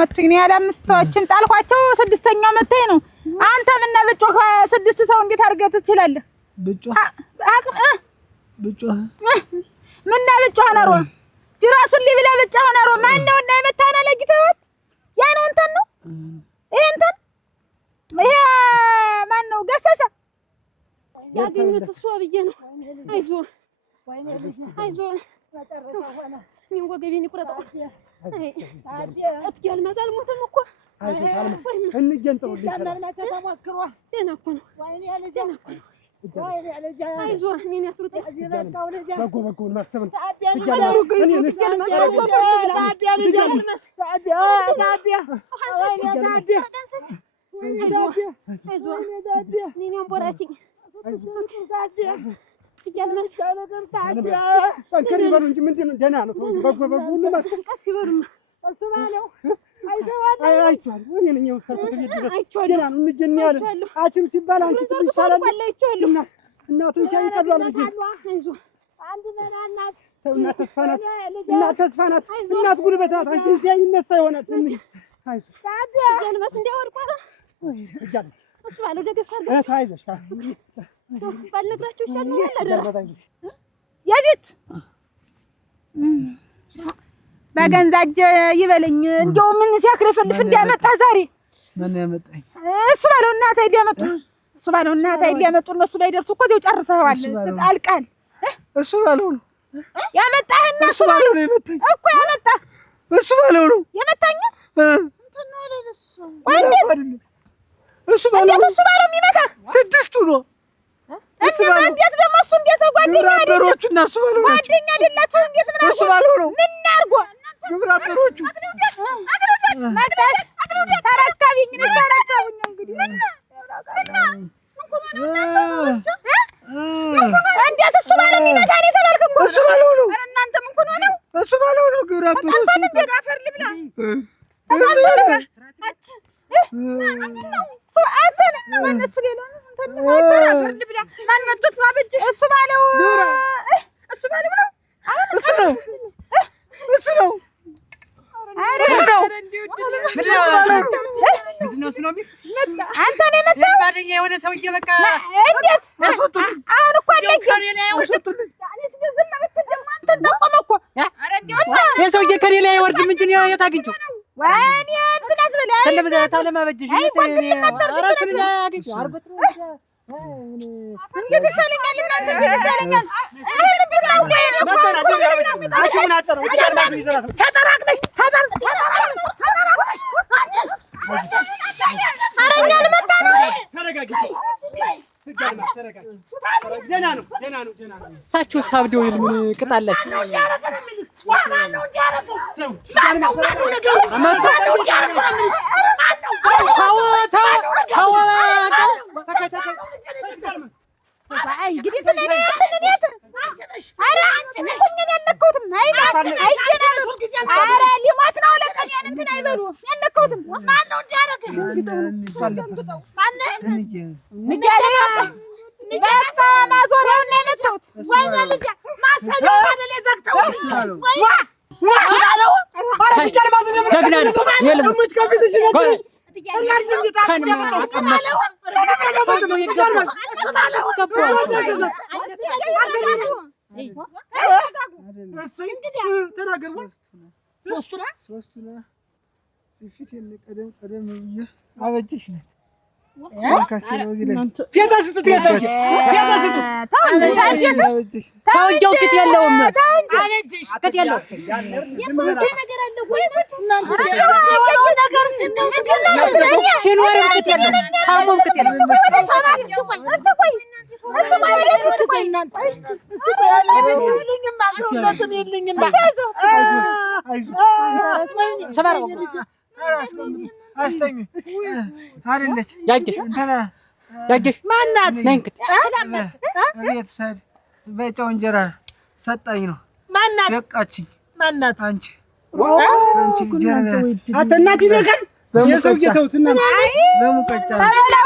መቱኝ ነው ያለ 5ቶችን ጣልኳቸው 6ኛው መተኝ ነው። አንተ ምን ነብጮህ 6 ሰው እንዴት አድርገህ ትችላለህ? ብጮህ ምን ነብጮህ ነው ጅራሱን ሊብላ ብቻው ነው ማን ነው እና የመታና ለጊተውት ያ ነው እንትን ነው ይሄ እንትን ይሄ ማን ነው ገሰሰ ያገኙት እሱ ብዬ ነው። አይዞህ እኔ ወገቤን ይቁረጠው አትያል መዛል ሞተም እኮ እንጀንጠውልኝ ደህና እኮ ነው። አይዞህ እኔን ያስሩጥ በጎን ማሰብ ነው። እናት ተስፋ ናት። እናት ጉልበት ናት። አንቺ ሲያይ ይነሳ ይሆናል። እሱ ባለው ደገፍ አድርጋችሁ ባልነግራችሁ ይሻል ነው አላደረ ያዚት በገንዛጅ ይበለኝ። እንደው ምን ሲያክረፈልፍ እንዲያመጣ ዛሬ ምን ያመጣኝ እሱ ባለው እናት አይዲያመጡ እሱ ባለው እናት አይዲያመጡ እነሱ ባይደርሱ እኮ ደው ጨርሰዋል። አልቃል እሱ ባለው ነው ያመጣህና እሱ ባለው ነው የመታኝ እኮ ያመጣህ እሱ ባለው ነው የመታኝ እንትን ነው አለለሱ እሱ ባለው የሚመታህ 6 ነው። እንዴት ደግሞ እሱ እንዴት ጓደኛ ግብረአበሮቹ እና እሱ ባለው ነው ጓደኛ አይደላችሁ? እንዴት ምን እሱ ባለው ነው ምን አድርጎ ግብረአበሮቹ ተረካቢኝ እንግዲህ እንዴት እሱ ባለው የሚመታ ነው የተባልክ እኮ እሱ ባለው ነው። ኧረ እናንተ ምን ሆኖ ነው? እሱ ባለው ነው ግብረአበሮቹ አፈር ልብላ ማን መቶት ነው? አበጀ እሱ ባለው ነው። እሱ ነው። አንተ ነው የመጣው ባደኛ የሆነ ሰውዬ በቃ እንዴት አሁን እኮ የሰውዬ ከኔ ላይ አይወርድም እንጂ የት አግኝቼው ወይኔ እንትን አትበል ታለማበጅሽ ራሱን አግኝቼው አርበት ነው እንዴት ይሻለኛል? እናንተ እንዴት ይሻለኛል? እሳቸው ሳብደው ምን ቅጣላችሁ? ፊት አስጡት የሰውዬ ፊት አስጡት ሰውዬው ቅጥ የለውም ቅጥ የለውም ነገር አለ ወይ እናንተ ነገር ሲኖርም ቅጥ የለውም ታሞም ቅጥ የለውም አይደለች ያጀሽ ማናት ቤት ሰድ በጨው እንጀራ ሰጣኝ ነው ማናት ደቃችኝ ማናት አንቺ አንተ እናት ይነካል የሰው ጌታውት እናንተ በሙቀጫ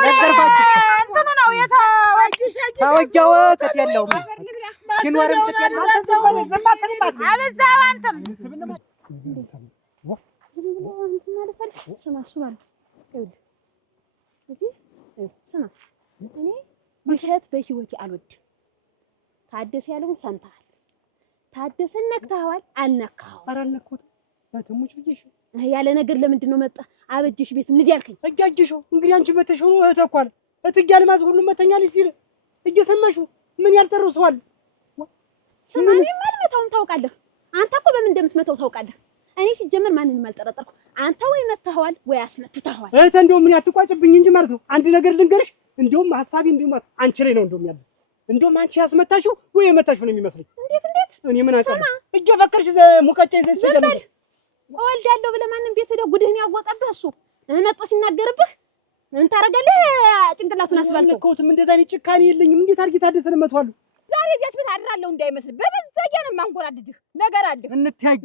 ነገርኳችሁ እንትኑ ነው የተወጅሽ ሰውዬው ቅጥ የለውም ሲኖርም ቅጥ የለውም አበዛው አንተም ስማ እኔ ውሸት በህይወቴ አልወድም። ታደሰ ያለውን ሰምተሃል። ታደሰን ነክተኸዋል አልነካኸው? ኧረ አልነካሁትም በተሙች ብዬሽ ያለ ነገር ለምንድን ነው መጣ አበጅሽ ቤት እንዴ ያልከኝ? እጃጅሽው እንግዲህ አንቺ መተሽው እህተኳል እትግ ያልማዝ ሁሉ መተኛል ሲል እየሰማሽው ምን ያልተረሰዋል? ስማ እኔ ማልመታውን ታውቃለህ። አንተ እኮ በምን እንደምትመታው ታውቃለህ። እኔ ሲጀመር ማንንም አልጠረጠርኩ። አንተ ወይ መተኸዋል ወይ አስመትተኸዋል። እህተ እንደውም ምን ያትቋጭብኝ እንጂ ማለት ነው። አንድ ነገር ልንገርሽ፣ እንደውም ሐሳቢ እንደውም አንቺ ላይ ነው እንደውም ያለው። እንደውም አንቺ ያስመታሽው ወይ የመታሽው ነው የሚመስለኝ። እንዴት እኔ ምን አውቃለሁ? እየፈከርሽ ሙቀጫ ይዘሽ ሲጀምር እወልዳለሁ ብለህ ማንም ቤት ሄደህ ጉድህን ያወቀብህ እሱ መጥቶ ሲናገርብህ ምን ታደርጋለህ? ጭንቅላቱን አስባልከው። አልነካሁትም። እንደዛ አይነት ጭካኔ የለኝም። እንዴት አድርጌ ታደሰን እመታዋለሁ? ዛሬ እዚያች ቤት አድራለሁ እንዳይመስል በበዛያ ነው የማንጎራድድህ። ነገር አለ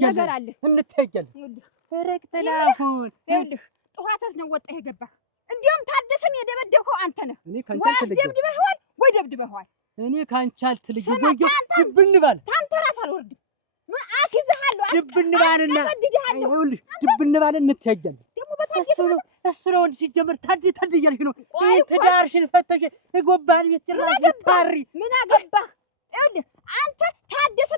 ነገር አለ እንተያያለን። ረክተላሁን ይኸውልህ ጠዋት ነው ወጣህ የገባህ። እንዲያውም ታደሰን የደበደብከው አንተ ነህ። ወይ አስደብድበኸዋል ወይ ደብድበኸዋል። እኔ ካንቺ አልተለየም። ወይ ድብን ባል ታንተ ራስ አልወርድም። አስይዝሃለሁ ድብን ባልና ይኸውልሽ ድብን ባል እንተያያለን። ደግሞ በታደሰ እሱ ነው እንደ ሲጀመር ታዲ እያልሽ ነው። ትዳርሽን ፈተሽ የጎባን ቤት ጭራሽ ታሪ ምን አገባህ? ይኸውልህ አንተ ታደሰ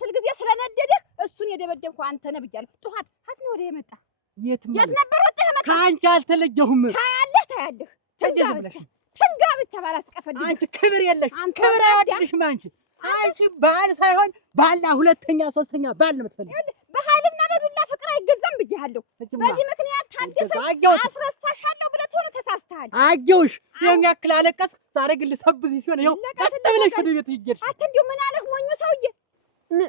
ስል ጊዜ ስለነደደህ እሱን የደበደብከው አንተ ነህ ብያለሁ። ጠዋት ነው ወደ የመጣ የት ነበር ወጣህ? መጣ ከአንቺ አልተለየሁም። ታያለህ ትንጋ ብቻ ባላስቀፈልኝ። አንቺ ክብር የለሽ ክብር አይወድልሽም። አንቺ ባል ሳይሆን ባላ ሁለተኛ ሶስተኛ ባል ነው የምትፈልጊው። በኃይልና በዱላ ፍቅር አይገዛም ብያለሁ። በዚህ ምክንያት ታደሰ አስረሳሻለሁ ብለህ ቶሎ ተሳስተሃል። አየሁሽ የኛ ያክል አለቀስ። ዛሬ ግን ልሰብዝ ሲሆን ይኸው ቀጥ ብለሽ ወደ ቤት ይሄድሽ። አንተ እንዲሁ ምን አለህ ሞኙ ሰውዬ?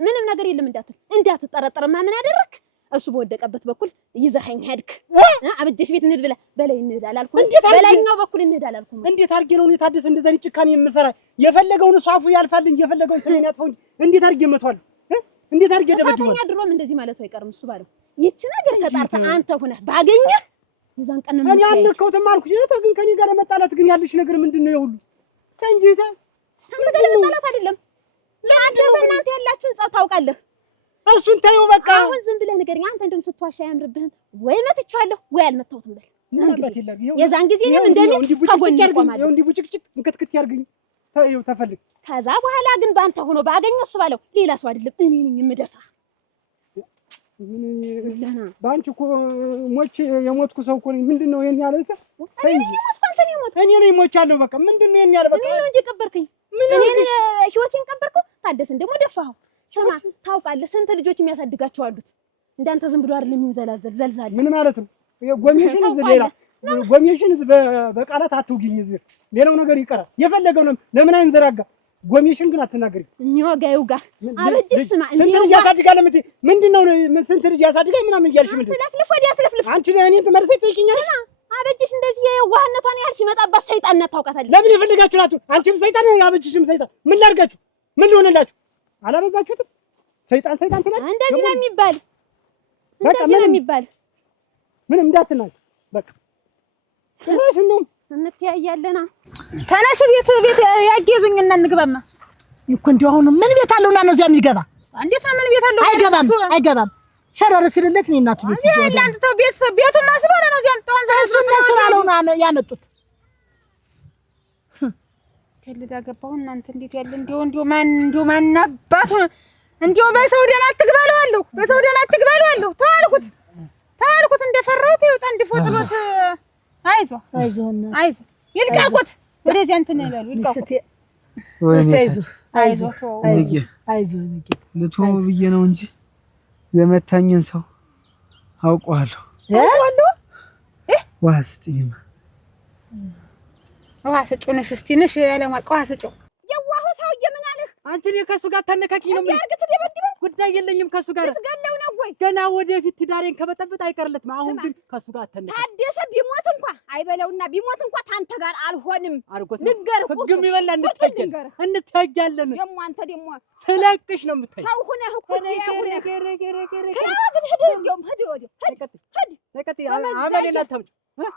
ምንም ነገር የለም እንዳትጠረጠርማ። ምን አደረክ? እሱ በወደቀበት በኩል ይዘኸኝ ሄድክ። አበጀሽ ቤት እንሂድ ብለህ በላይ እንሂድ አላልኩም? በላይኛው በኩል እንሂድ አላልኩም? እንዴት አድርጌ ነው እኔ ታደሰ እንደዛ ጭካኔ የምሰራ? የፈለገውን እሱ አፉ ያልፋል እንጂ የፈለገውን ስለኔ ያጥፋው እንጂ እንዴት አድርጌ እመቷለሁ? እንዴት አድርጌ ደበድበው? ድሮም እንደዚህ ማለቱ አይቀርም እሱ ባለው። ይቺ ነገር ተጣርተ አንተ ሆነህ ባገኘህ የዛን ቀን ነው። እኔ አልነካሁትም አልኩሽ። ግን ከኔ ጋር መጣላት ግን ያለሽ ነገር ምንድነው? ይሁሉ እንጂ መጣላት አይደለም። ታደሰ እናንተ ያላችሁን ጸብ ታውቃለህ። እሱን ተይው በቃ። አሁን ዝም ብለህ ንገረኝ። አንተ እንደውም ስትዋሻ አያምርብህም። ወይ መትቻለሁ ወይ አልመታሁትም በል። የዛን ጊዜ እኔም እንደዚህ ከጎን ቆማለሁ። እንዲህ ቡጭቅጭቅ ምክትክት ያርገኝ ተይው ተፈልግ። ከዛ በኋላ ግን ባንተ ሆኖ ባገኘው እሱ ባለው ሌላ ሰው አይደለም እኔ ነኝ የምደፋ። በአንቺ እኮ ሞች የሞትኩ ሰው እኮ ነኝ። ምንድነው ይሄን ያለ? እኔ ነኝ ሞቻለሁ። በቃ ምንድነው ይሄን ያለ? በቃ እኔ ነው እንጂ ቀበርከኝ። እኔ ህይወቴን ቀበርከው። ታደሰን ደግሞ ደፋኸው። ስማ ታውቃለህ ስንት ልጆች የሚያሳድጋቸው አሉት። እንዳንተ ዝም ብሎ አይደለም የሚንዘላዘል ዘልዛል። ምን ማለት ነው? ጎሜሽን እዚህ ሌላ ጎሜሽን እዚህ በቃላት አትውጊኝ። እዚህ ሌላው ነገር ይቀራል። የፈለገው ነው ለምን አይንዘራጋ? ጎሜሽን ግን አትናገሪ። የሚወጋ ይውጋ። አበጅ ስማ ስንት ልጅ ያሳድጋል? ምንድነው ምንድነው ስንት ልጅ ያሳድጋል ምናምን እያልሽ ምንድነው? ትለፍልፍ ወዲያ ትለፍልፍ። አንቺ ለእኔ ትመርሰይ ትይኛለሽ። አበጅሽ እንደዚህ የዋህነቷን ያህል ሲመጣባት ሰይጣንነት ታውቃታለህ። ለምን የፈለጋችሁ ናችሁ? አንቺም ሰይጣን አበጅሽም ሰይጣን። ምን ላድርጋችሁ? ምን ሊሆንላችሁ? አላበዛችሁትም? ሰይጣን ትላለች። እንደዚህ ነው የሚባል እንደዚህ ነው የሚባል። ምንም እንዳትናችሁ በቃ ጭራሽ እንደውም እንተያያለና ተነስ ቤት ያጌዙኝና እንግባማ እኮ እንደው አሁን ምን ቤት አለውና ነው እዚያ የሚገባ? እንዴት ምን ቤት አለው? አይገባም ሸረር ሲልለት እኔ እናቱ ቤት ይሄ ለአንተ ተው ቤቱን ማስሮና ነው እዚያ ጠዋን እሱ እነሱ ባለው ነው ያመጡት። ከልዳ ገባሁ። እናንተ እንዴት ያለ እንደው ማን አባቱ እንደው በሰው ደም አትግባለዋለሁ በሰው ደም አትግባለዋለሁ ተዋልኩት እንደፈራሁት ይውጣ እንዲፎጥሎት። አይዞህ ይልቀቁት፣ ወደዚያ እንትን ይበሉ ይልቀቁት። አይዞህ ልትሆን ብዬ ነው እንጂ የመታኝን ሰው አውቀዋለሁ። ውሃ ስጪኝ። ውሃ ስጪው ነሽ እስቲ ነሽ ያለማልቀ ውሃ ስጪው። የዋሁ ሰውዬ ምን አለህ አንቺ? እኔ ከእሱ ጋር ተነካኪ ነው ምን ጉዳይ የለኝም ከእሱ ጋር። ልትገለው ነው ወይ? ገና ወደፊት ትዳሬን ከበጠበጥ አይቀርለትም። አሁን ግን ከእሱ ጋር ተነካኪ። ታደሰ ቢሞት እንኳን አይበለውና ቢሞት እንኳን ታንተ ጋር አልሆንም። ንገርህ ህግም ይበላ እንታያለን። ደግሞ አንተ ደግሞ ስለቅሽ ነው የምታይ። ሰው ሁነህ እኮ አመሌን አታምጪ።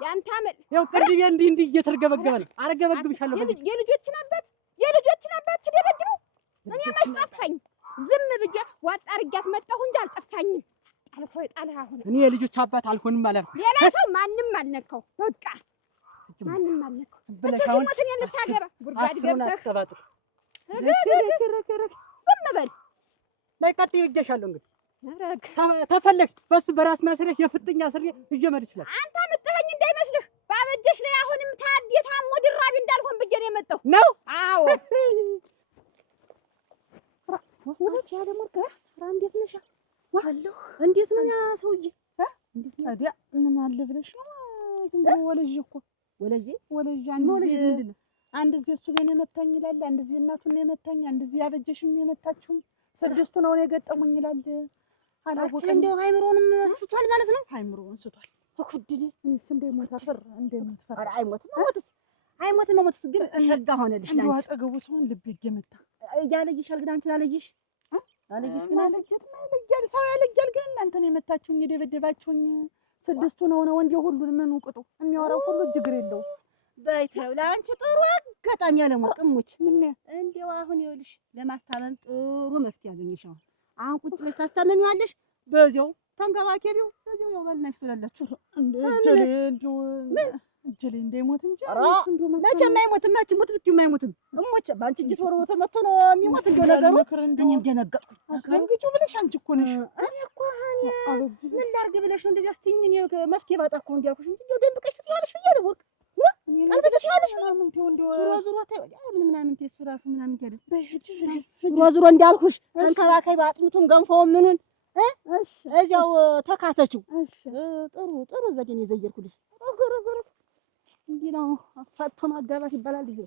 ያንተ አመል ያው ቅድሜ እንዲህ እየተርገበገበ ነው። አረገበግብሻለሁ። የልጆችን አባት ትደበድቡ። እኔ መስጠፋኝ ዝም ብዬ ዋጣ አርጊያት መጣሁ እንጂ አልጠፋኝም። ጣልፎ ይጣልህ። አሁን እኔ የልጆች አባት አልሆንም አላልኩም። ሌላ ሰው ማንም አልነካው። በቃ ማንም አልነካው። ብለሽ አሁን ሞትን ልታገባ ጉድጓድ ገብተህ አትጠባጥሪ። ዝም በል ላይ ቀጥይ እጀሻለሁ። እንግዲህ ተፈለግ በሱ በራስ ማሰሪያሽ የፍጥኛ ስር ይዤ መሄድ ይችላል። አንተ አምጥተኸኝ እንዳይመስልህ ባበጀሽ ላይ አሁንም ታዲ ታሞ ድራቢ እንዳልሆን ብዬ ነው የመጣሁ ነው። አዎ ወለች ያለ ሞርካ እንዴት ነሽ? ዋለሁ እንዴት ነው ያ ሰውዬ? ታዲያ ምን አለ ብለሽ ነው? ዝም ብሎ ወለጅ እኮ ወለጅ አንድ ጊዜ እሱ ቤት የመታኝ ይላል፣ አንድ ጊዜ እናቱን የመታኝ፣ አንድ ጊዜ ያበጀሽን የመታችሁኝ፣ ስድስቱ ነው የገጠሙኝ ይላል። አላወቀም። እንደው አይምሮንም ስቷል ማለት ነው። አይምሮውን ስቷል። ተኩድል እኔስ እንደሞታፈር እንደምትፈራ ኧረ አይሞትም ግን ሸጋ ሆነልሽ። እንደው አጠገቡ ሲሆን ልብ ይገመታ ያለይሻል። ግን አንቺን አለይሽ ግን አለይያል ሰው ያለያል። ግን እናንተን የመታችሁኝ የደበደባችሁኝ ስድስቱ ነው እንዴ? ሁሉን ምን ውቅጡ የሚያወራው ሁሉ ችግር የለው። በይተው ለአንቺ ጥሩ አጋጣሚ ያለ ሞቅሙች ምን እንደው አሁን ይኸውልሽ ለማስታመም ጥሩ መፍትሄ ያገኘሽው። አሁን ቁጭ ብለሽ ታስታመሚዋለሽ፣ በዚያው ተንከባከቢው፣ በዚያው ያው ባልናሽ ትላላችሁ። እጀሌ እንዳይሞት እንጂ መቼም አይሞትም። መቼም ሞት ብትይው አይሞትም። እሞች በአንቺ እጅ ተወርውሮ መጥቶ ነው የሚሞት። እንደው ነገሩ እኔም ደነገጥኩ። አስደንግጪው ብለሽ አንቺ እኮ ነሽ። እኔ እኮ ምን ላድርግ ብለሽ ነው እንደዚህ አስትይኝ? እኔ መፍትሄ ባጣ እኮ እንዲያልኩሽ እንጂ እንደው ደንብቀሽ ትያለሽ ብያለሁ። ወርቅ አልበለሻለሽ ምናምን ተው እንደው ዙሮ ተይው ምናምን ተይ እሱ ራሱ ምናምን ተይ ዙሮ እንዳልኩሽ ተንከባከቢ። አጥሚቱን ገንፎውን ምኑን እዚያው ተካተችው። ጥሩ ዘዴን የዘየርኩልሽ። እንዲህ ነው አፋቶ ማጋባት ይባላል ልጆች።